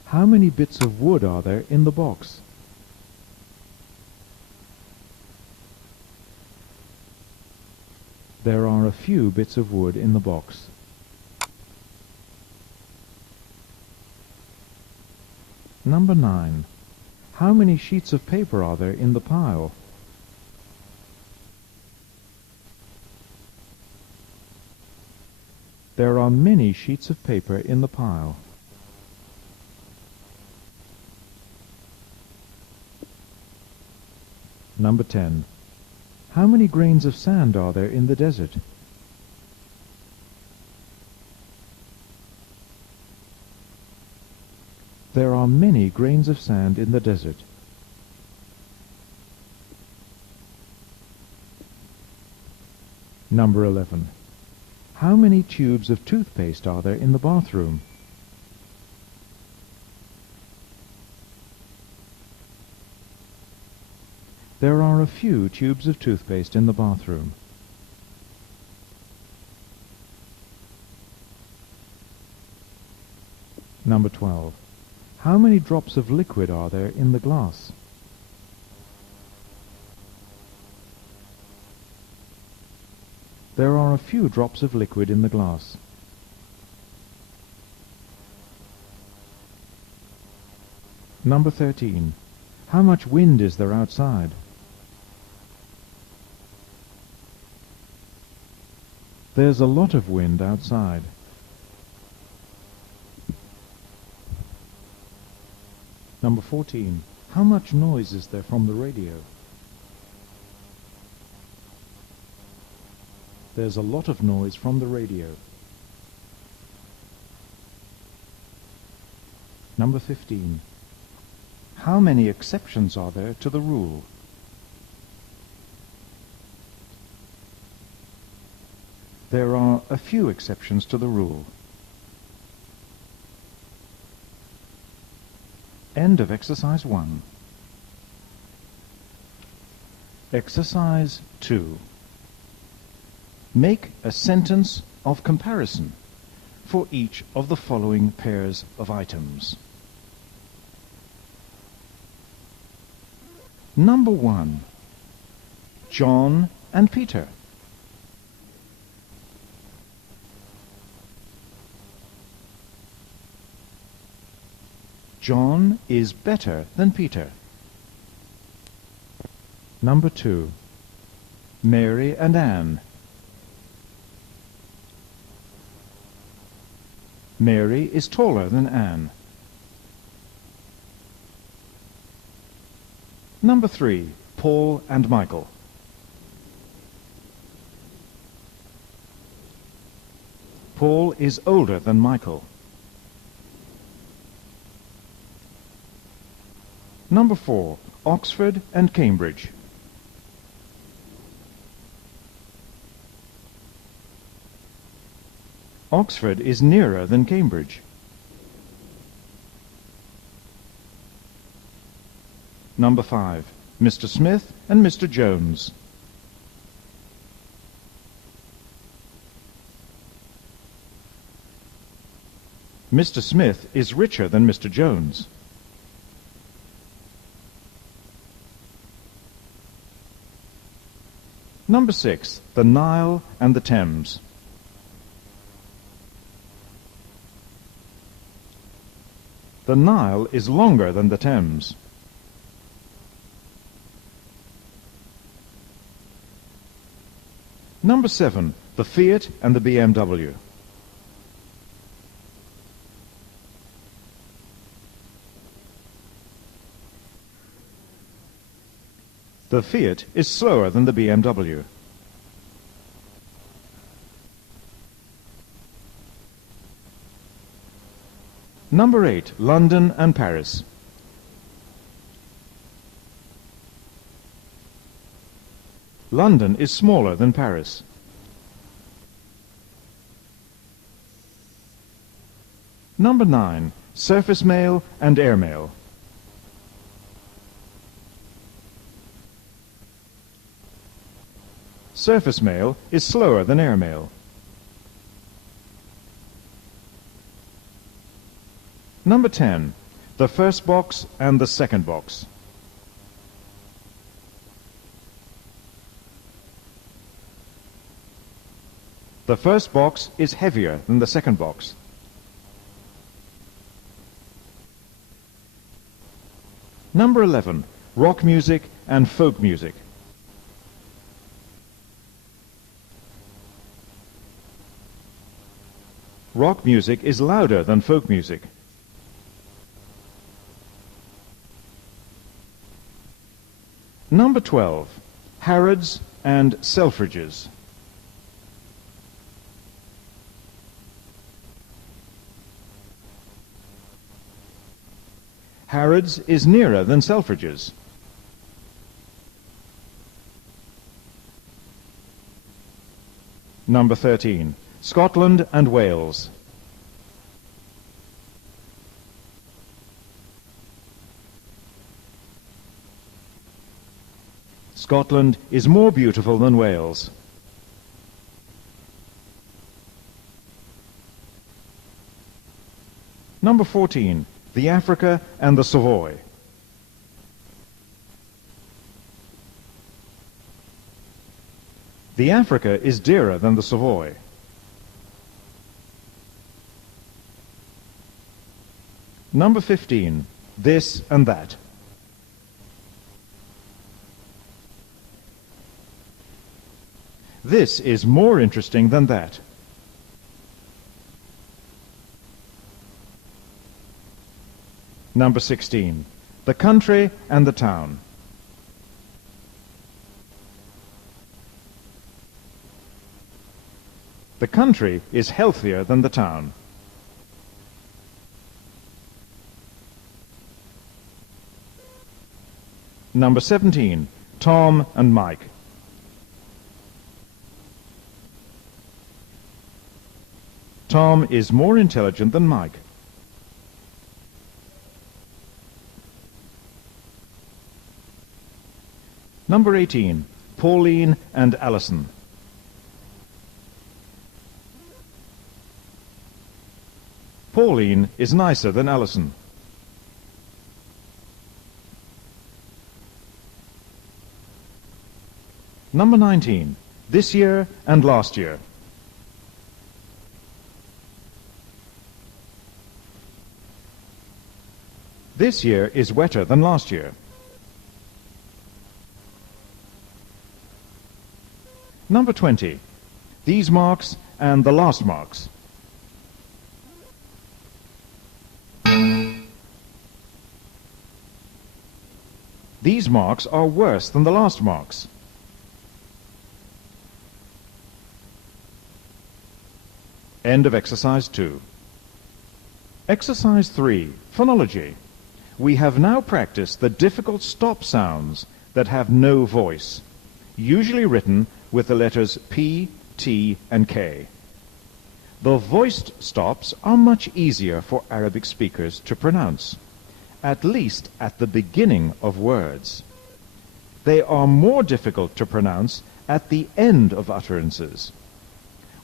How many bits of wood are there in the box? There are a few bits of wood in the box. Number 9. How many sheets of paper are there in the pile? There are many sheets of paper in the pile. Number 10. How many grains of sand are there in the desert? There are many grains of sand in the desert. Number 11. How many tubes of toothpaste are there in the bathroom? There are a few tubes of toothpaste in the bathroom. Number 12. How many drops of liquid are there in the glass? There are a few drops of liquid in the glass. Number 13. How much wind is there outside? There's a lot of wind outside. Number 14. How much noise is there from the radio? There's a lot of noise from the radio. Number 15. How many exceptions are there to the rule? There are a few exceptions to the rule. End of exercise 1. Exercise 2. Make a sentence of comparison for each of the following pairs of items. Number 1. John and Peter. John is better than Peter. Number 2. Mary and Anne. Mary is taller than Anne. Number 3. Paul and Michael. Paul is older than Michael. Number 4. Oxford and Cambridge. Oxford is nearer than Cambridge. Number 5. Mr. Smith and Mr. Jones. Mr. Smith is richer than Mr. Jones. Number 6. The Nile and the Thames. The Nile is longer than the Thames. Number 7. The Fiat and the BMW. The Fiat is slower than the BMW. Number 8. London and Paris. London is smaller than Paris. Number 9. Surface mail and air mail. Surface mail is slower than air mail. Number 10. The first box and the second box. The first box is heavier than the second box. Number 11. Rock music and folk music. Rock music is louder than folk music. Number 12. Harrods and Selfridges. Harrods is nearer than Selfridges. Number 13. Scotland and Wales. Scotland is more beautiful than Wales. Number 14. The Africa and the Savoy. The Africa is dearer than the Savoy. Number 15. This and that. This is more interesting than that. Number 16. The country and the town. The country is healthier than the town. Number 17. Tom and Mike. Tom is more intelligent than Mike. Number 18, Pauline and Alison. Pauline is nicer than Alison. Number 19, this year and last year. This year is wetter than last year. Number 20, these marks and the last marks. These marks are worse than the last marks. End of exercise 2. Exercise 3, phonology. We have now practiced the difficult stop sounds that have no voice, usually written with the letters P, T, and K. The voiced stops are much easier for Arabic speakers to pronounce, at least at the beginning of words. They are more difficult to pronounce at the end of utterances,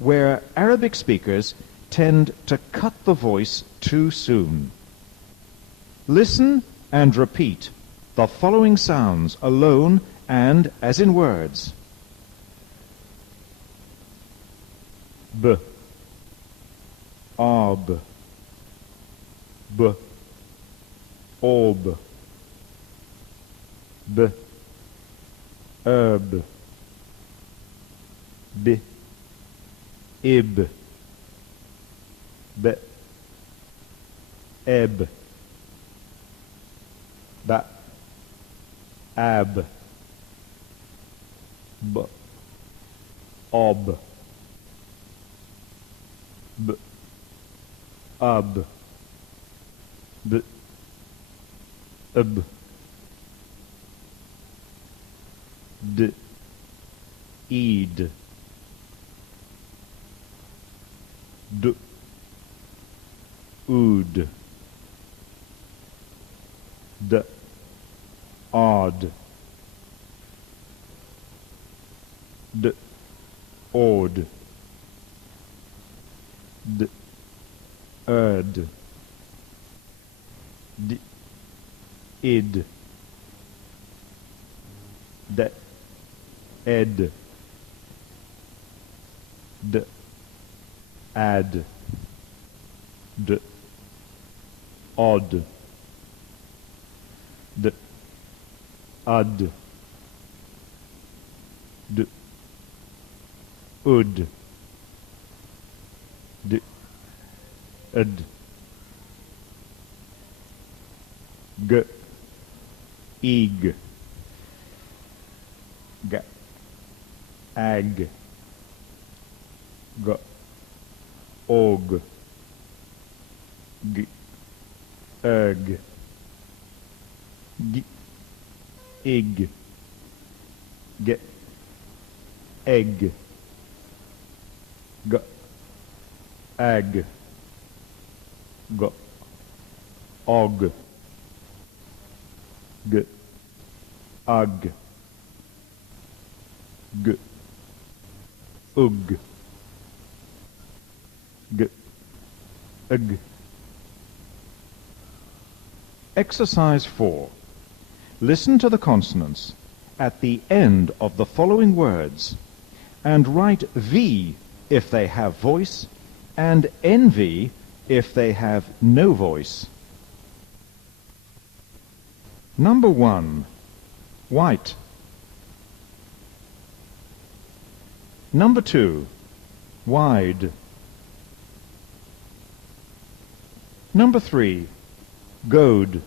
where Arabic speakers tend to cut the voice too soon. Listen and repeat the following sounds alone and as in words. B, ab, b, ob, b, eb, b, ib, b, eb, ba, ab, b, ob, b, ab, b, ib, d, id, d, ood, d, odd, d, odd, d, erd, d, id, d, ed, d, ad, d, odd, d, ad, d, ud, d, ed, g, ig, g, ag, g, og, g, eg, g, ig, g, egg, g, ag, g, og, g, ag, g, ug, g, ug. Exercise 4. Listen to the consonants at the end of the following words and write V if they have voice and NV if they have no voice. Number 1, white. Number 2, wide. Number 3, goad.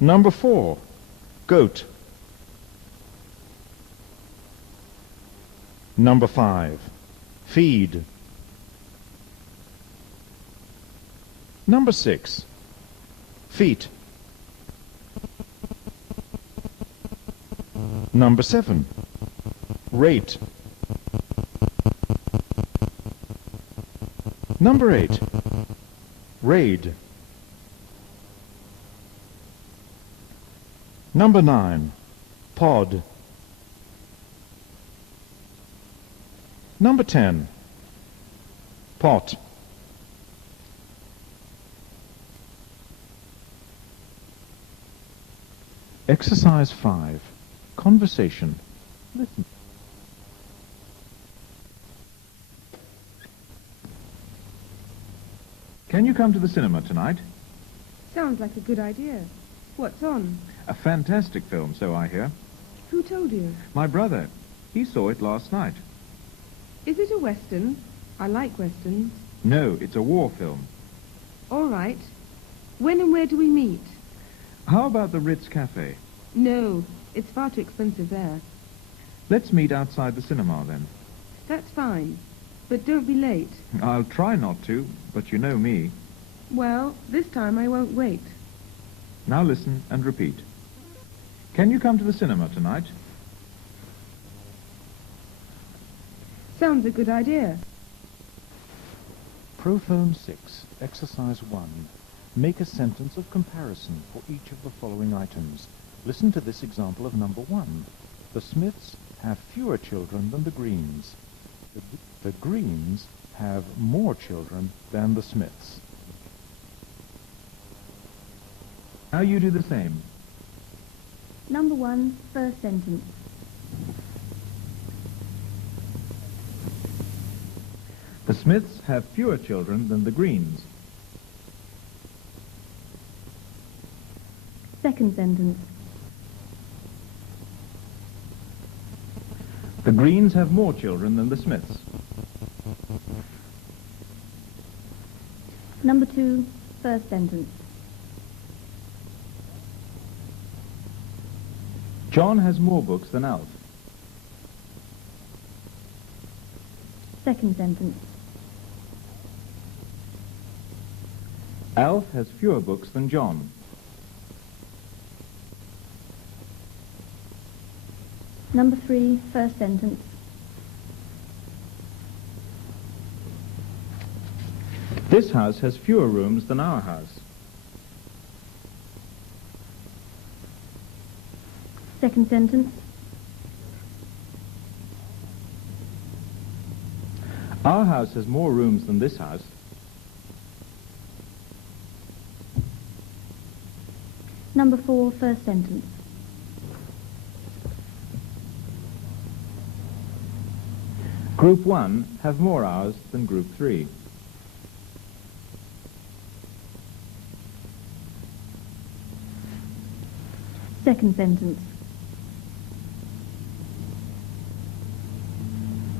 Number 4, goat. Number 5, feed. Number 6, feet. Number 7, rate. Number 8, raid. Number 9. Pod. Number 10. Pot. Exercise 5. Conversation. Listen. Can you come to the cinema tonight? Sounds like a good idea. What's on? A fantastic film, so I hear. Who told you? My brother. He saw it last night. Is it a western? I like westerns. No, it's a war film. All right. When and where do we meet? How about the Ritz Cafe? No, it's far too expensive there. Let's meet outside the cinema then. That's fine. But don't be late. I'll try not to, but you know me. Well, this time I won't wait. Now listen and repeat. Can you come to the cinema tonight? Sounds a good idea. Prohone 6. Exercise 1. Make a sentence of comparison for each of the following items. Listen to this example of number 1. The Smiths have fewer children than the Greens. The Greens have more children than the Smiths. Now you do the same. Number 1, first sentence. The Smiths have fewer children than the Greens. Second sentence. The Greens have more children than the Smiths. Number 2, first sentence. John has more books than Alf. Second sentence. Alf has fewer books than John. Number 3, first sentence. This house has fewer rooms than our house. Second sentence. Our house has more rooms than this house. Number 4, first sentence. Group 1 have more hours than Group 3. Second sentence.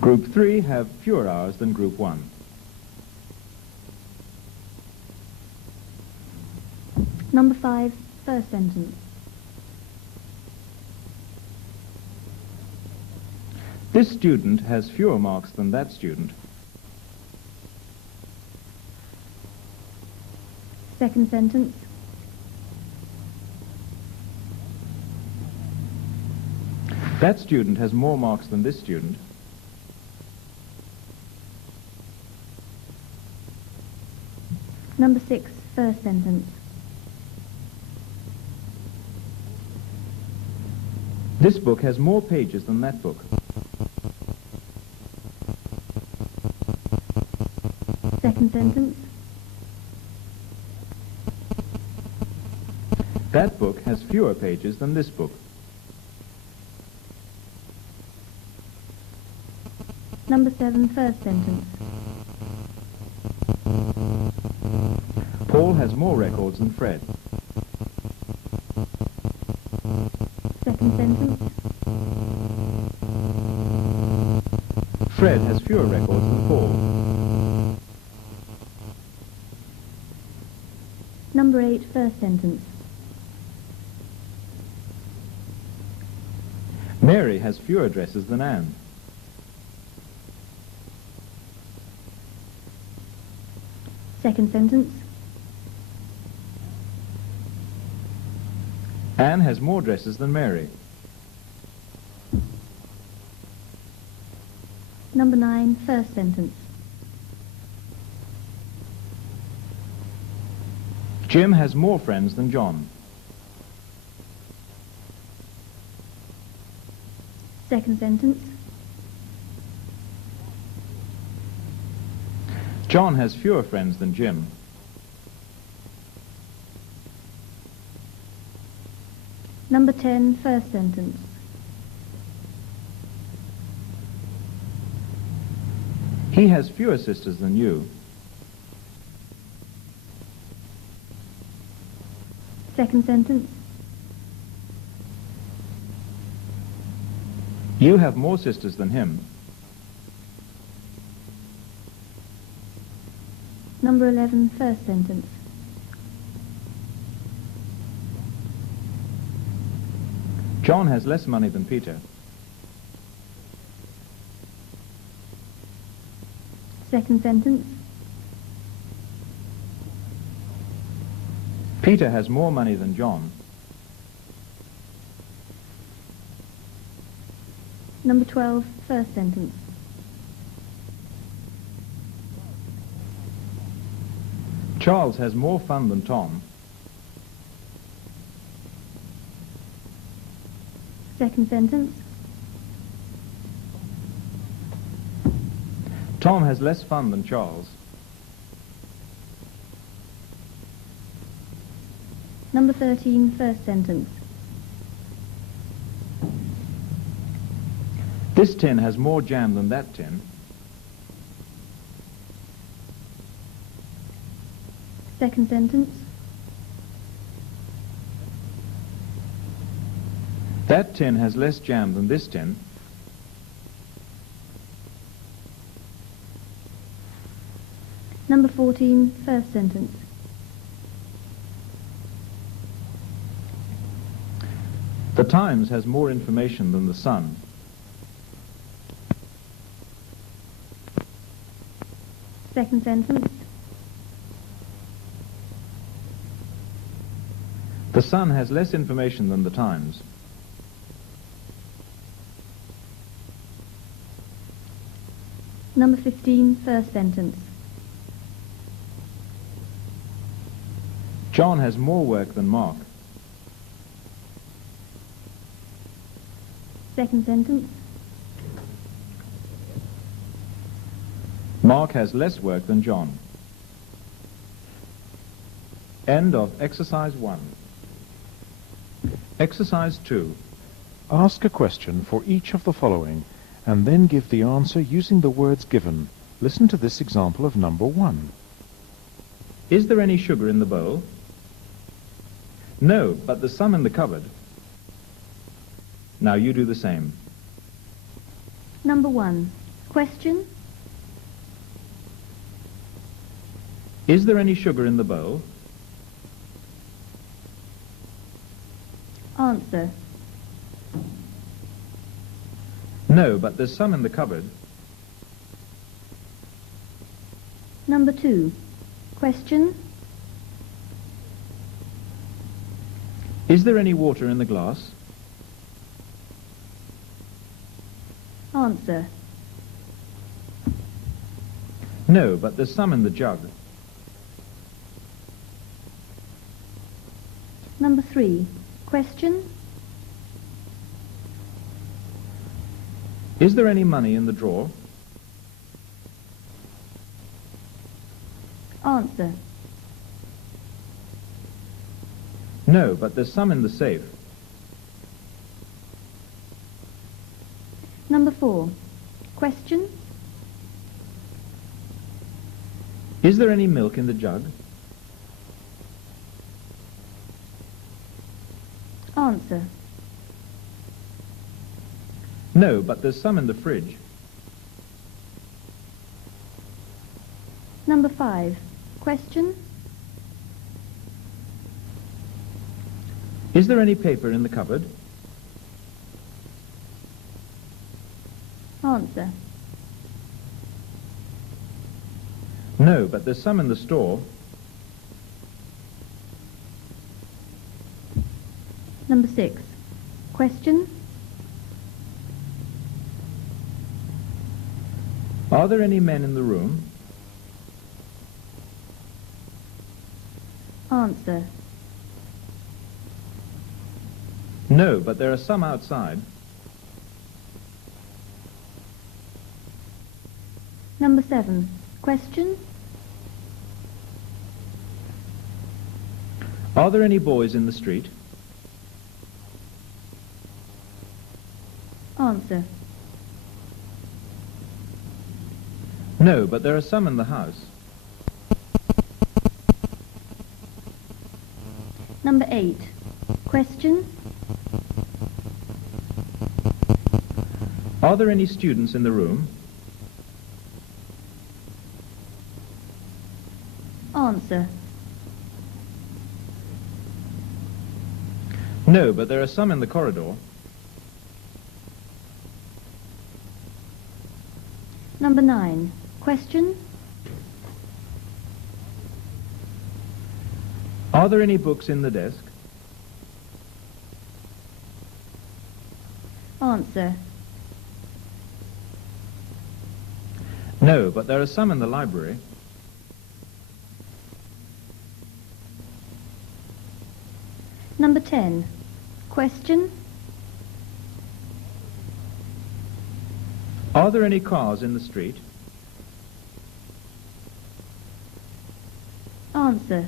Group 3 have fewer hours than Group 1. Number 5, first sentence. This student has fewer marks than that student. Second sentence. That student has more marks than this student. Number 6, first sentence. This book has more pages than that book. Second sentence. That book has fewer pages than this book. Number 7, first sentence. Paul has more records than Fred. Second sentence. Fred has fewer records than Paul. Number 8, first sentence. Mary has fewer dresses than Anne. Second sentence. Anne has more dresses than Mary. Number 9, first sentence. Jim has more friends than John. Second sentence. John has fewer friends than Jim. Number 10, first sentence. He has fewer sisters than you. Second sentence. You have more sisters than him. Number 11, first sentence. John has less money than Peter. Second sentence. Peter has more money than John. Number 12, first sentence. Charles has more fun than Tom. Second sentence. Tom has less fun than Charles. Number 13, first sentence. This tin has more jam than that tin. Second sentence. That tin has less jam than this tin. Number 14, first sentence. The Times has more information than the Sun. Second sentence. The Sun has less information than the Times. Number 15, first sentence. John has more work than Mark. Second sentence. Mark has less work than John. End of exercise 1. Exercise 2. Ask a question for each of the following, and then give the answer using the words given. Listen to this example of number 1. Is there any sugar in the bowl? No, but there's some in the cupboard. Now you do the same. Number 1. Question. Is there any sugar in the bowl? Answer. No, but there's some in the cupboard. Number 2. Question. Is there any water in the glass? Answer. No, but there's some in the jug. Number 3. Question. Is there any money in the drawer? Answer. No, but there's some in the safe. Number 4. Question. Is there any milk in the jug? Answer. No, but there's some in the fridge. Number 5. Question. Is there any paper in the cupboard? Answer. No, but there's some in the store. Number 6. Question. Are there any men in the room? Answer. No, but there are some outside. 7. Question. Are there any boys in the street? Answer. No, but there are some in the house. Number 8. Question. Are there any students in the room? Answer. No, but there are some in the corridor. Number 9. Question. Are there any books in the desk? Answer. No, but there are some in the library. Number 10. Question. Are there any cars in the street? Answer.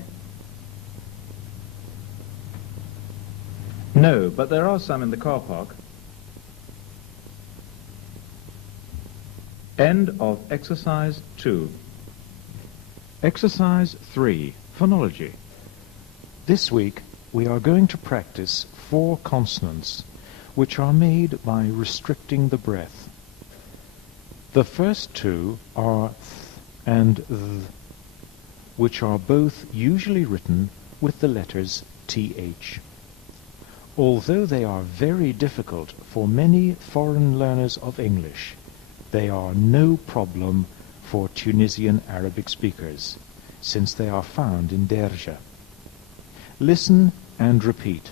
No, but there are some in the car park. End of exercise 2. Exercise 3, Phonology. This week we are going to practice 4 consonants, which are made by restricting the breath. The first 2 are th and th, which are both usually written with the letters th. Although they are very difficult for many foreign learners of English, they are no problem for Tunisian Arabic speakers, since they are found in Derja. Listen and repeat.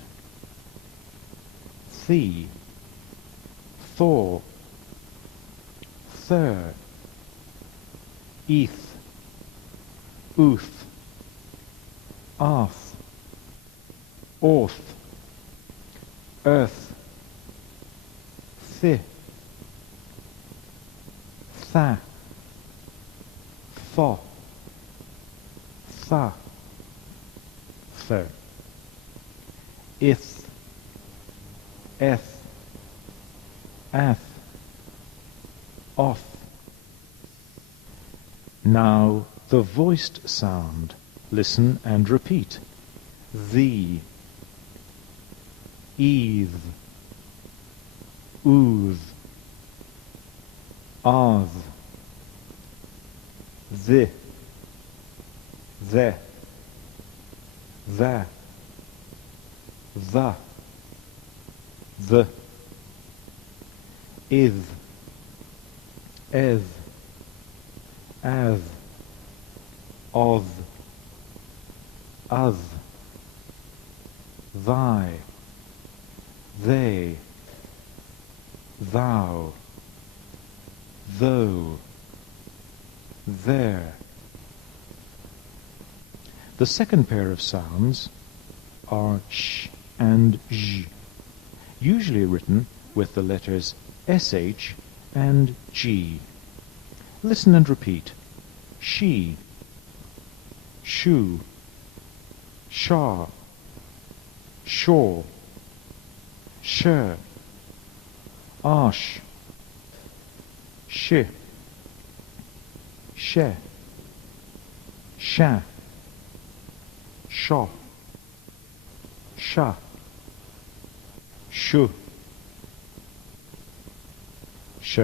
The, Thor, Thur, Eth, Uth, Arth, Orth, Earth, Thi, Tha, Tho, Tha, Thur, Ith, Eth, Ath, Oth. Now the voiced sound. Listen and repeat. The, Eth, Ooth, Arth, The, The, The, Ith, Eth, Ath, Oth, Uth, Thy, They, Thou, Though, There. The second pair of sounds are sh and j, usually written with the letters sh and g. Listen and repeat. She, shu, shah, shaw, sher, ash, shi, she, sha, shaw, sha, shu, sh,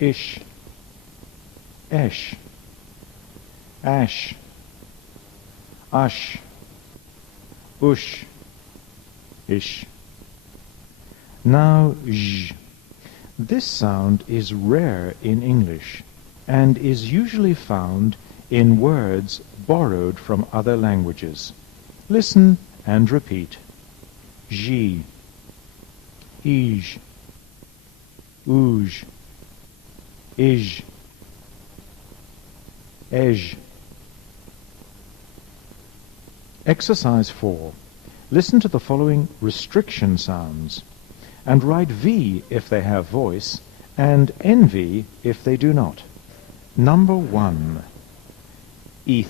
ish, esh, ash, ash, ush, ish. Now j. This sound is rare in English and is usually found in words borrowed from other languages. Listen and repeat. J, ij, uj, ij, ej. Exercise 4. Listen to the following restriction sounds and write V if they have voice and NV if they do not. Number 1. Eth.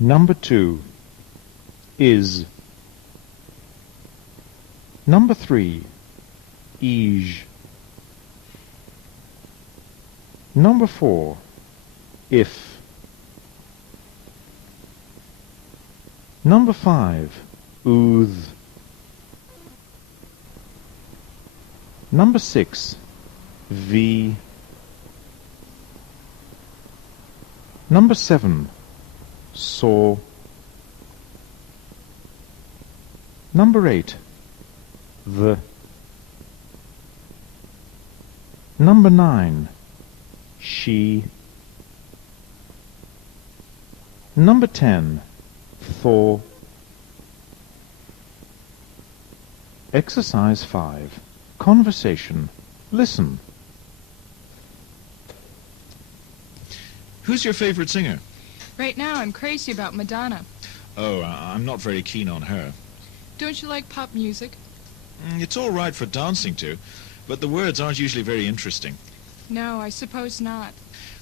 Number 2. Is. Number 3. Ij. Number 4. If. Number 5. Ooth. Number 6. V. Number 7. Saw. Number 8. The. Number 9. She. Number 10. Thaw. Exercise 5. Conversation. Listen. Who's your favorite singer? Right now, I'm crazy about Madonna. Oh, I'm not very keen on her. Don't you like pop music? It's all right for dancing to, but the words aren't usually very interesting. No, I suppose not.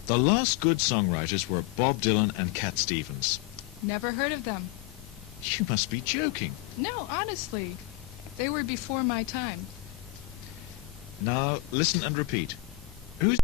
The last good songwriters were Bob Dylan and Cat Stevens. Never heard of them. You must be joking. No, honestly. They were before my time. Now, listen and repeat. Who's